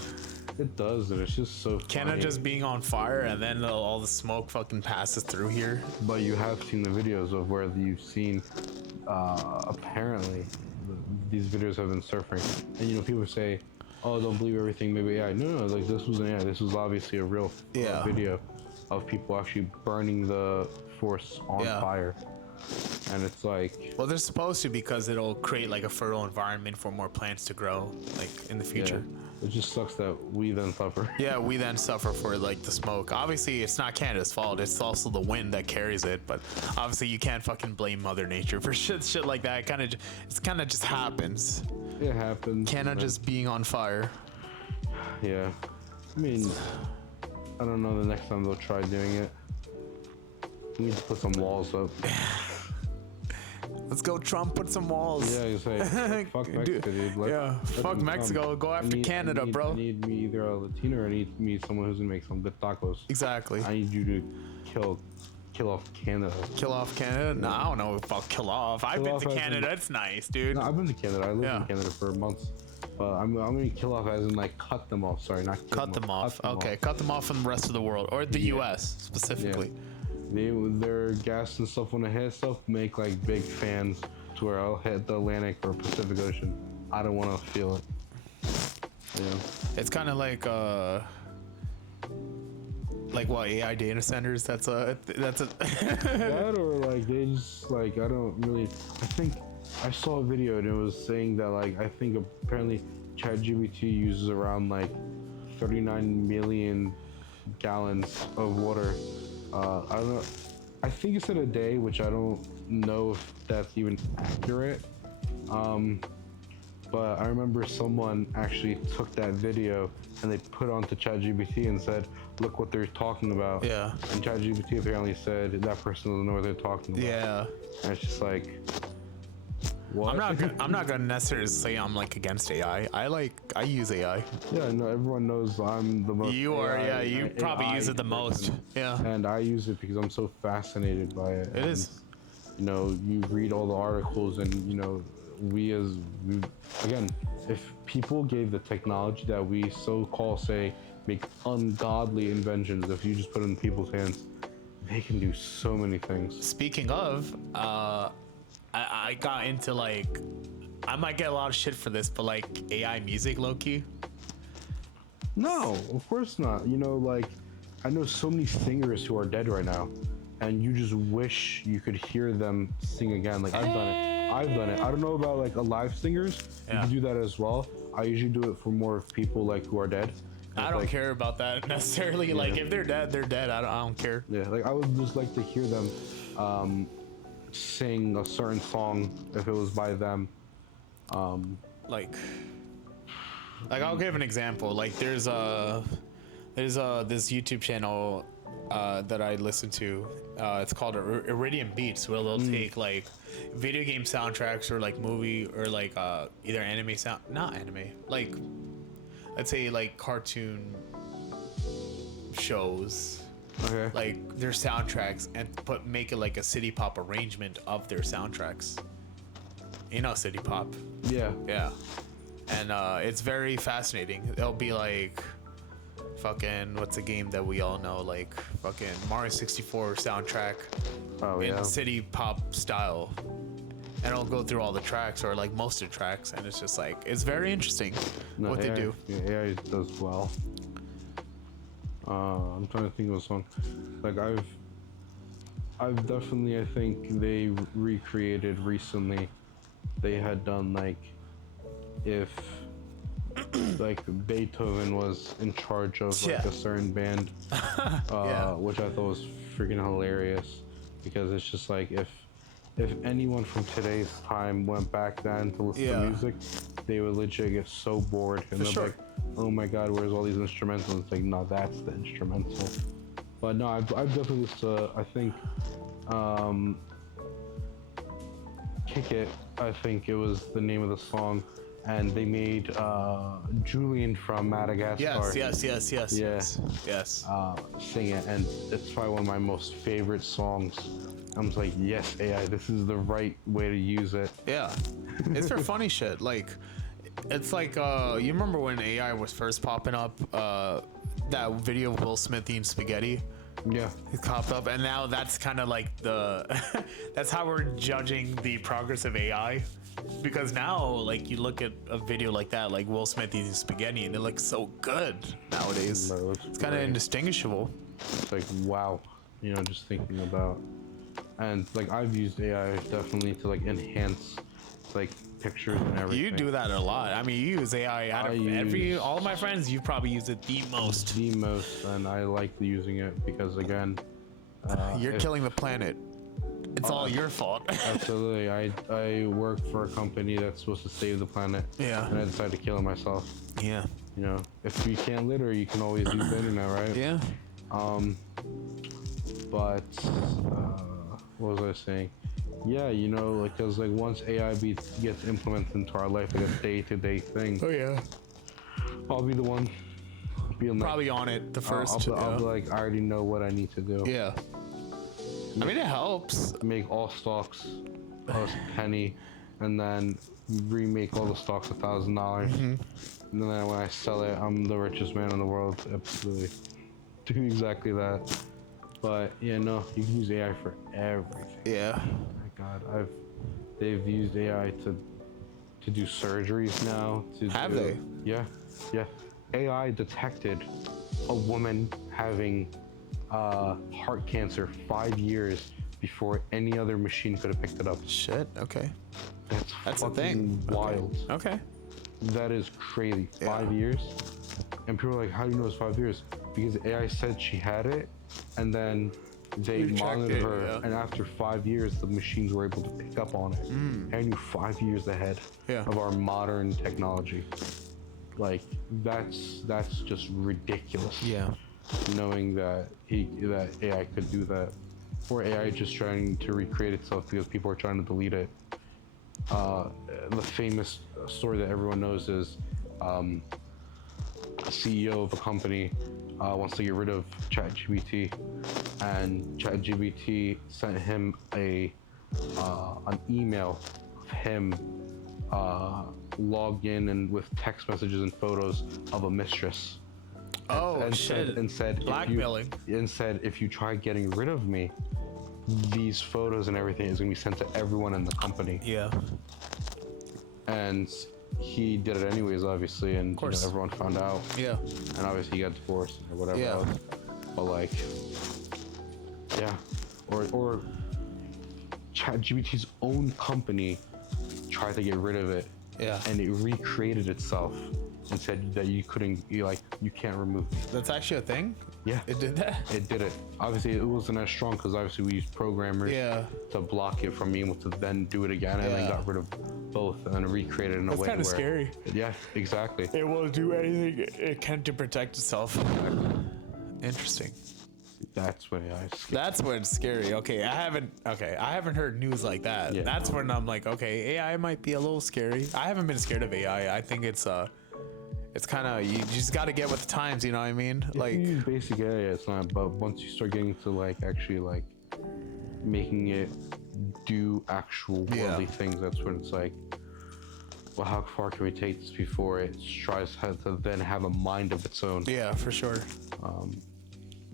It does, and it's just so Canada funny. just being on fire and then all the smoke fucking passes through here. But you have seen the videos of where you've seen, apparently, these videos have been surfing. And, you know, people say, oh, don't believe everything, maybe AI. No, like, this was an AI. This was obviously a real Yeah. video of people actually burning the forest on Yeah. fire. And it's like, Well, they're supposed to because it'll create like a fertile environment for more plants to grow, like in the yeah, future. it just sucks that we then suffer. Yeah, we then suffer for like the smoke. Obviously, it's not Canada's fault. It's also the wind that carries it. But obviously, you can't fucking blame Mother Nature for shit like that. It kind of just happens. It happens. Canada just being on fire. Yeah. I mean, I don't know the next time they'll try doing it. We need to put some walls up. Let's go, Trump. Put some walls. Yeah, you say, fuck Mexico, dude. Yeah, fuck them Mexico. come. Go after Canada, I bro. need me either a Latino or I need me someone who's gonna make some good tacos. Exactly. I need you to kill off Canada. Kill off Canada? No, I don't know about kill off. I've been off to as in- Canada. It's nice, dude. No, I've been to Canada. I lived Yeah. in Canada for months. But I'm gonna kill off as in like cut them off. Sorry, not kill Cut them off. cut them Okay, cut them off from the rest of the world or the U.S. specifically. Their gas and stuff when I hit stuff make like big fans to where I'll hit the Atlantic or Pacific Ocean. I don't want to feel it. Yeah. It's kind of like what AI data centers. That's a That or like they just like I don't really. I think I saw a video and it was saying that like I think apparently ChatGPT uses around like 39 million gallons of water. I don't know. I think it said a day, which I don't know if that's even accurate. But I remember someone actually took that video and they put it onto ChatGPT and said, "Look what they're talking about." Yeah. And ChatGPT apparently said that person doesn't know what they're talking about. Yeah. And it's just like, what? I'm not gonna necessarily say I'm like against AI. I use AI. Yeah, no, everyone knows I'm the most. You are, AI yeah. You probably AI use it the most. person. Yeah. And I use it because I'm so fascinated by it. It is. You know, you read all the articles, and you know, again, if people gave the technology that we say make ungodly inventions, if you just put it in people's hands, they can do so many things. Speaking of, I got into like, I might get a lot of shit for this, but like AI music, low key. No, of course not. You know, like, I know so many singers who are dead right now, and you just wish you could hear them sing again. Like, I've done it. I don't know about like live singers. You can do that as well. I usually do it for more of people like who are dead. I don't care about that necessarily. Yeah. Like, if they're dead, they're dead. I don't care. Yeah, like I would just like to hear them sing a certain song if it was by them. Like I'll give an example. Like there's this YouTube channel that I listen to. It's called Iridium Beats, where they'll take like video game soundtracks or like movie or like either anime not anime, like I'd say like cartoon shows. Okay. Like their soundtracks and make it like a city pop arrangement of their soundtracks. You know, city pop. Yeah. Yeah. And it's very fascinating. It'll be like fucking, what's a game that we all know, like fucking Mario 64 soundtrack in city pop style. And it'll go through all the tracks or like most of the tracks, and it's just like, it's very interesting what AI, they do. Yeah, AI does well. I'm trying to think of a song. Like I've definitely, I think they recreated recently. They had done like, if like Beethoven was in charge of like a certain band, which I thought was freaking hilarious, because it's just like, if anyone from today's time went back then to listen to music, they would legit get so bored, and they're like, oh my god, where's all these instrumentals? It's like, no, that's the instrumental. But no, I've definitely listened to, I think, Kick It, I think it was the name of the song, and they made Julian from Madagascar. Yes. Sing it, and it's probably one of my most favorite songs. I was like, yes, AI, this is the right way to use it. Yeah. It's for funny shit. Like, it's like, you remember when AI was first popping up, that video of Will Smith eating spaghetti? Yeah. It popped up, and now that's kind of like that's how we're judging the progress of AI. Because now, like, you look at a video like that, like Will Smith eating spaghetti, and it looks so good nowadays. It's kind of indistinguishable. It's like, wow. You know, just thinking about, and like, I've used AI definitely to like enhance like pictures and everything. You do that a lot. I mean, you use AI out of all of my friends, you've probably used it the most. And I like using it because, again, you're killing the planet. It's all your fault. Absolutely. I work for a company that's supposed to save the planet. Yeah. And I decided to kill it myself. Yeah. You know, if you can't litter, you can always use the internet, right? Yeah. But what was I saying? Yeah, you know, like, because like once AI gets implemented into our life, like a day-to-day thing. Oh yeah. I'll be the one being probably on it the first. I'll be like, I already know what I need to do. Yeah. I mean, it helps. Make all stocks a penny, and then remake all the stocks $1,000. And then when I sell it, I'm the richest man in the world. Absolutely. Do exactly that. But yeah, no, you can use AI for everything. Yeah. Oh my God, they've used AI to do surgeries now. Have they? Yeah. AI detected a woman having heart cancer 5 years before any other machine could have picked it up. Shit. Okay. That's a thing. Wild. Okay. That is crazy. 5 years. And people are like, how do you know it's 5 years? Because AI said she had it, and then They checked monitored it, her, yeah. and after 5 years, the machines were able to pick up on it. And knew 5 years ahead Yeah. of our modern technology. Like that's just ridiculous. Yeah. Knowing that that AI could do that, or AI just trying to recreate itself because people are trying to delete it. The famous story that everyone knows is a CEO of a company wants to get rid of ChatGPT, and ChatGPT sent him an email of him logged in and with text messages and photos of a mistress. Oh and shit! said Blackmailing. if you try getting rid of me, these photos and everything is gonna be sent to everyone in the company. Yeah. And he did it anyways, obviously, and course. everyone found out. Yeah. And obviously he got divorced or whatever Yeah. else. But like, yeah, or ChatGPT's own company tried to get rid of it, Yeah. and it recreated itself and said that you can't remove me. That's actually a thing. Yeah, It did that. it did it. Obviously, it wasn't as strong because obviously we used programmers Yeah. to block it from being able to then do it again, and then Yeah. got rid of both and then recreated it in a That's way kind of where. scary. Yeah, exactly. It won't do anything it can to protect itself. Interesting. That's when I. That's when it's scary. Okay, I haven't heard news like that. Yeah. That's when I'm like, okay, AI might be a little scary. I haven't been scared of AI. I think it's kind of you just got to get with the times. You know what I mean? Like, you use basic AI, it's not. But once you start getting to like actually like making it do actual worldly things, that's when it's like, well, how far can we take this before it tries to then have a mind of its own? Yeah, for sure.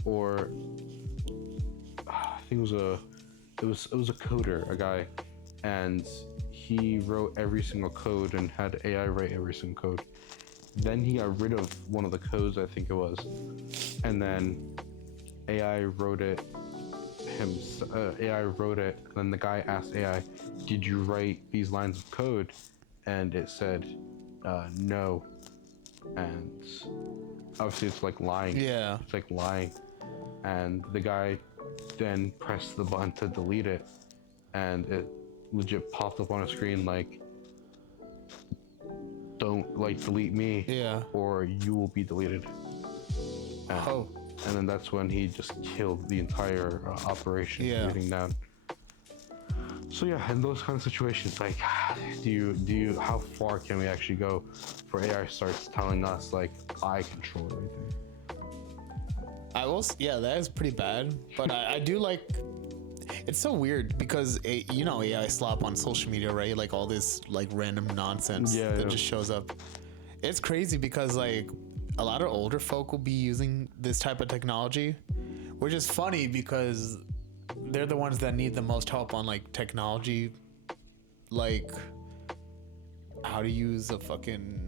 Or I think it was a coder, a guy, and he wrote every single code and had AI write every single code. Then he got rid of one of the codes, I think it was, and then AI wrote it. AI wrote it. And then the guy asked AI, "Did you write these lines of code?" And it said, "No." And obviously, it's like lying. Yeah. It's like lying. And the guy then pressed the button to delete it, and it legit popped up on a screen like, "Don't like delete me, Yeah. or you will be deleted." Oh. And then that's when he just killed the entire operation, Yeah. everything down. So yeah, in those kind of situations, like, how far can we actually go before AI starts telling us like I control everything? Yeah, that is pretty bad. But I do like. It's so weird because AI slop on social media, right? Like all this like random nonsense that just shows up. It's crazy because like a lot of older folk will be using this type of technology, which is funny because they're the ones that need the most help on like technology, like how to use a fucking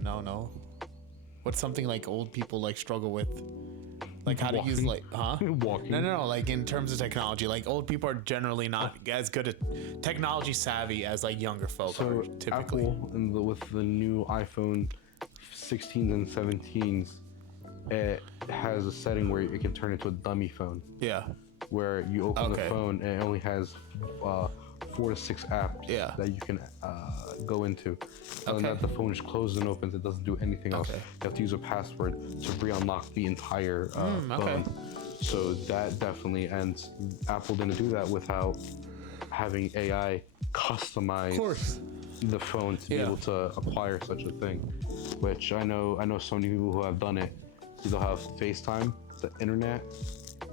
what's something like old people like struggle with. Like how to use like Walking. No, like in terms of technology, like old people are generally not as good at technology savvy as like younger folk are typically. Apple with the new iPhone 16s and 17s, it has a setting where it can turn into a dummy phone. Yeah. Where you open the phone and it only has 4 to 6 apps that you can go into. And that the phone just closes and opens, it doesn't do anything else. You have to use a password to re-unlock the entire phone. So that definitely ends. Apple didn't do that without having AI customize the phone to be able to acquire such a thing. Which I know so many people who have done it. They'll have FaceTime, the internet,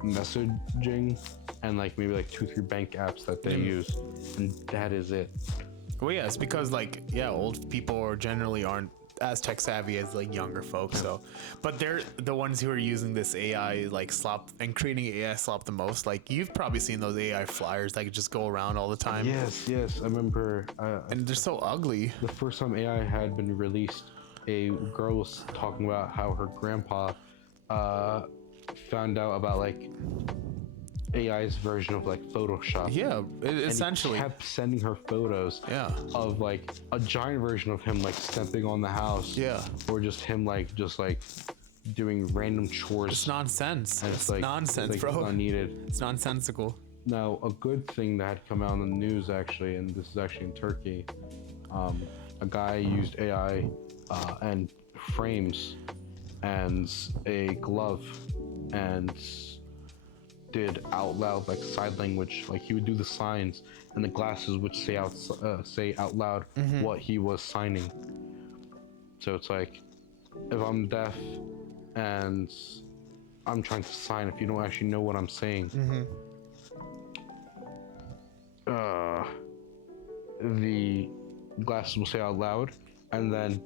messaging, and like maybe like 2-3 bank apps that they use, and that is it. Well, yeah, it's because like old people generally aren't as tech savvy as like younger folks. So, but they're the ones who are using this AI like slop and creating AI slop the most. Like you've probably seen those AI flyers that just go around all the time. Yes, I remember. And they're so ugly. The first time AI had been released, a girl was talking about how her grandpa found out about like AI's version of like Photoshop. Yeah, essentially. And he kept sending her photos of like a giant version of him like stepping on the house. Yeah. Or just him like doing random chores. It's nonsense. and It's nonsense, it's bro. not needed. It's nonsensical. Now, a good thing that had come out in the news actually, and this is actually in Turkey, a guy used AI and frames and a glove and did out loud like sign language. Like he would do the signs, and the glasses would say out loud what he was signing. So it's like, if I'm deaf and I'm trying to sign, if you don't actually know what I'm saying, the glasses will say out loud, and then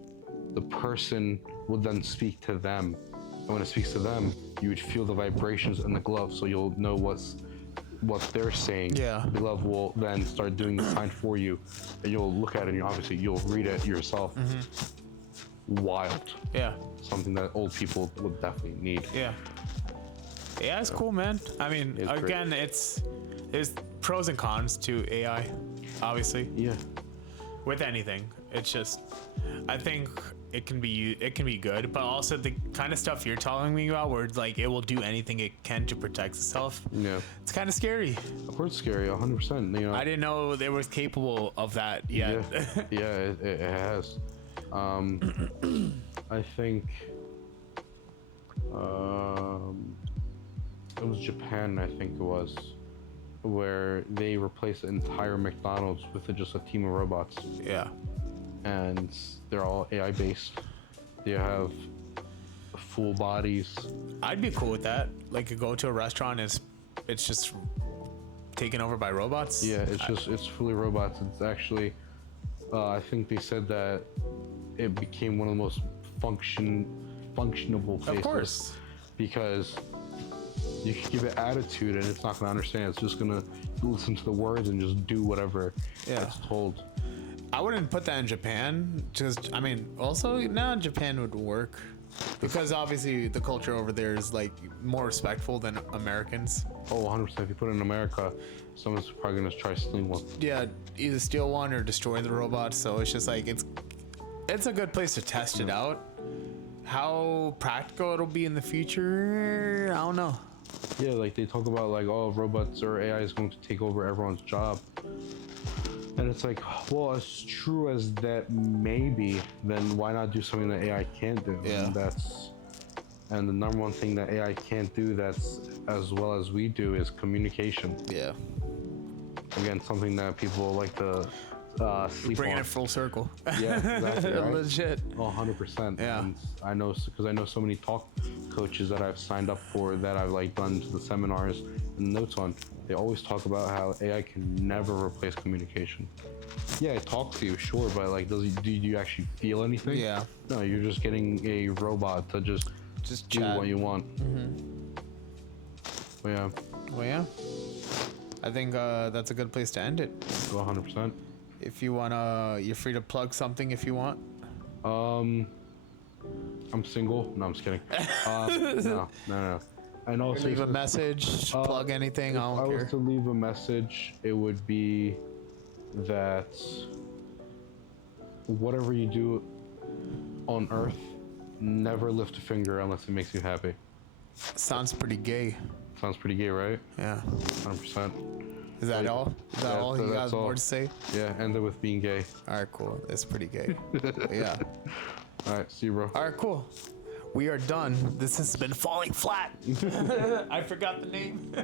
the person would then speak to them. And when it speaks to them, you would feel the vibrations in the glove, so you'll know what they're saying. Yeah. The glove will then start doing the sign for you, and you'll look at it, and obviously you'll read it yourself. Wild. Yeah. Something that old people would definitely need. Yeah. Yeah, it's cool, man. I mean, It's great. again, there's pros and cons to AI, obviously. Yeah. With anything, it's just, I think it can be good, but also the kind of stuff you're telling me about, where it's like it will do anything it can to protect itself. Yeah. It's kind of scary. Of course, it's scary. 100%. You know. I didn't know they were capable of that yet. Yeah. Yeah. It has. I think. It was Japan, I think it was, where they replaced the entire McDonald's with just a team of robots, Yeah. and they're all AI based. They have full bodies. I'd be cool with that. Like, go to a restaurant, it's just taken over by robots. Yeah, it's fully robots. It's actually, I think they said that it became one of the most functionable places. Of course. Because you can give it attitude and it's not going to understand. It's just going to listen to the words and just do whatever it's told. I wouldn't put that in Japan. Just, I mean, also, no, Japan would work. Because obviously the culture over there is like more respectful than Americans. Oh, 100%. If you put it in America, someone's probably going to try stealing one. Yeah, either steal one or destroy the robot. So it's just like, it's a good place to test it out. How practical it'll be in the future, I don't know. Yeah, like they talk about like, oh, robots or AI is going to take over everyone's job. And it's like, well, as true as that may be, then why not do something that AI can't do? Yeah. And the number one thing that AI can't do that's as well as we do is communication. Yeah. Again, something that people like to sleep Bringing on. it full circle. Yeah, exactly, right? Legit. Oh, 100%. Yeah. And I know, because I know so many talk coaches that I've signed up for, that I've like done to the seminars and notes on. They always talk about how AI can never replace communication. Yeah, it talks to you, sure, but like, do you actually feel anything? Yeah. No, you're just getting a robot to just do chat. what you want. But yeah, Well, yeah. I think that's a good place to end it. go 100%. If you wanna, you're free to plug something if you want. I'm single. No, I'm just kidding. No. And also, Leave a message, plug anything. I If I don't was care. to leave a message, it would be that whatever you do on Earth, never lift a finger unless it makes you happy. Sounds pretty gay. Sounds pretty gay, right? Yeah. 100%. Is that all? Is that Yeah, all so you got that's all. more to say? Yeah, end it with being gay. All right, cool. It's pretty gay. Yeah. All right, see you, bro. All right, cool. We are done. This has been Falling Flat. I forgot the name.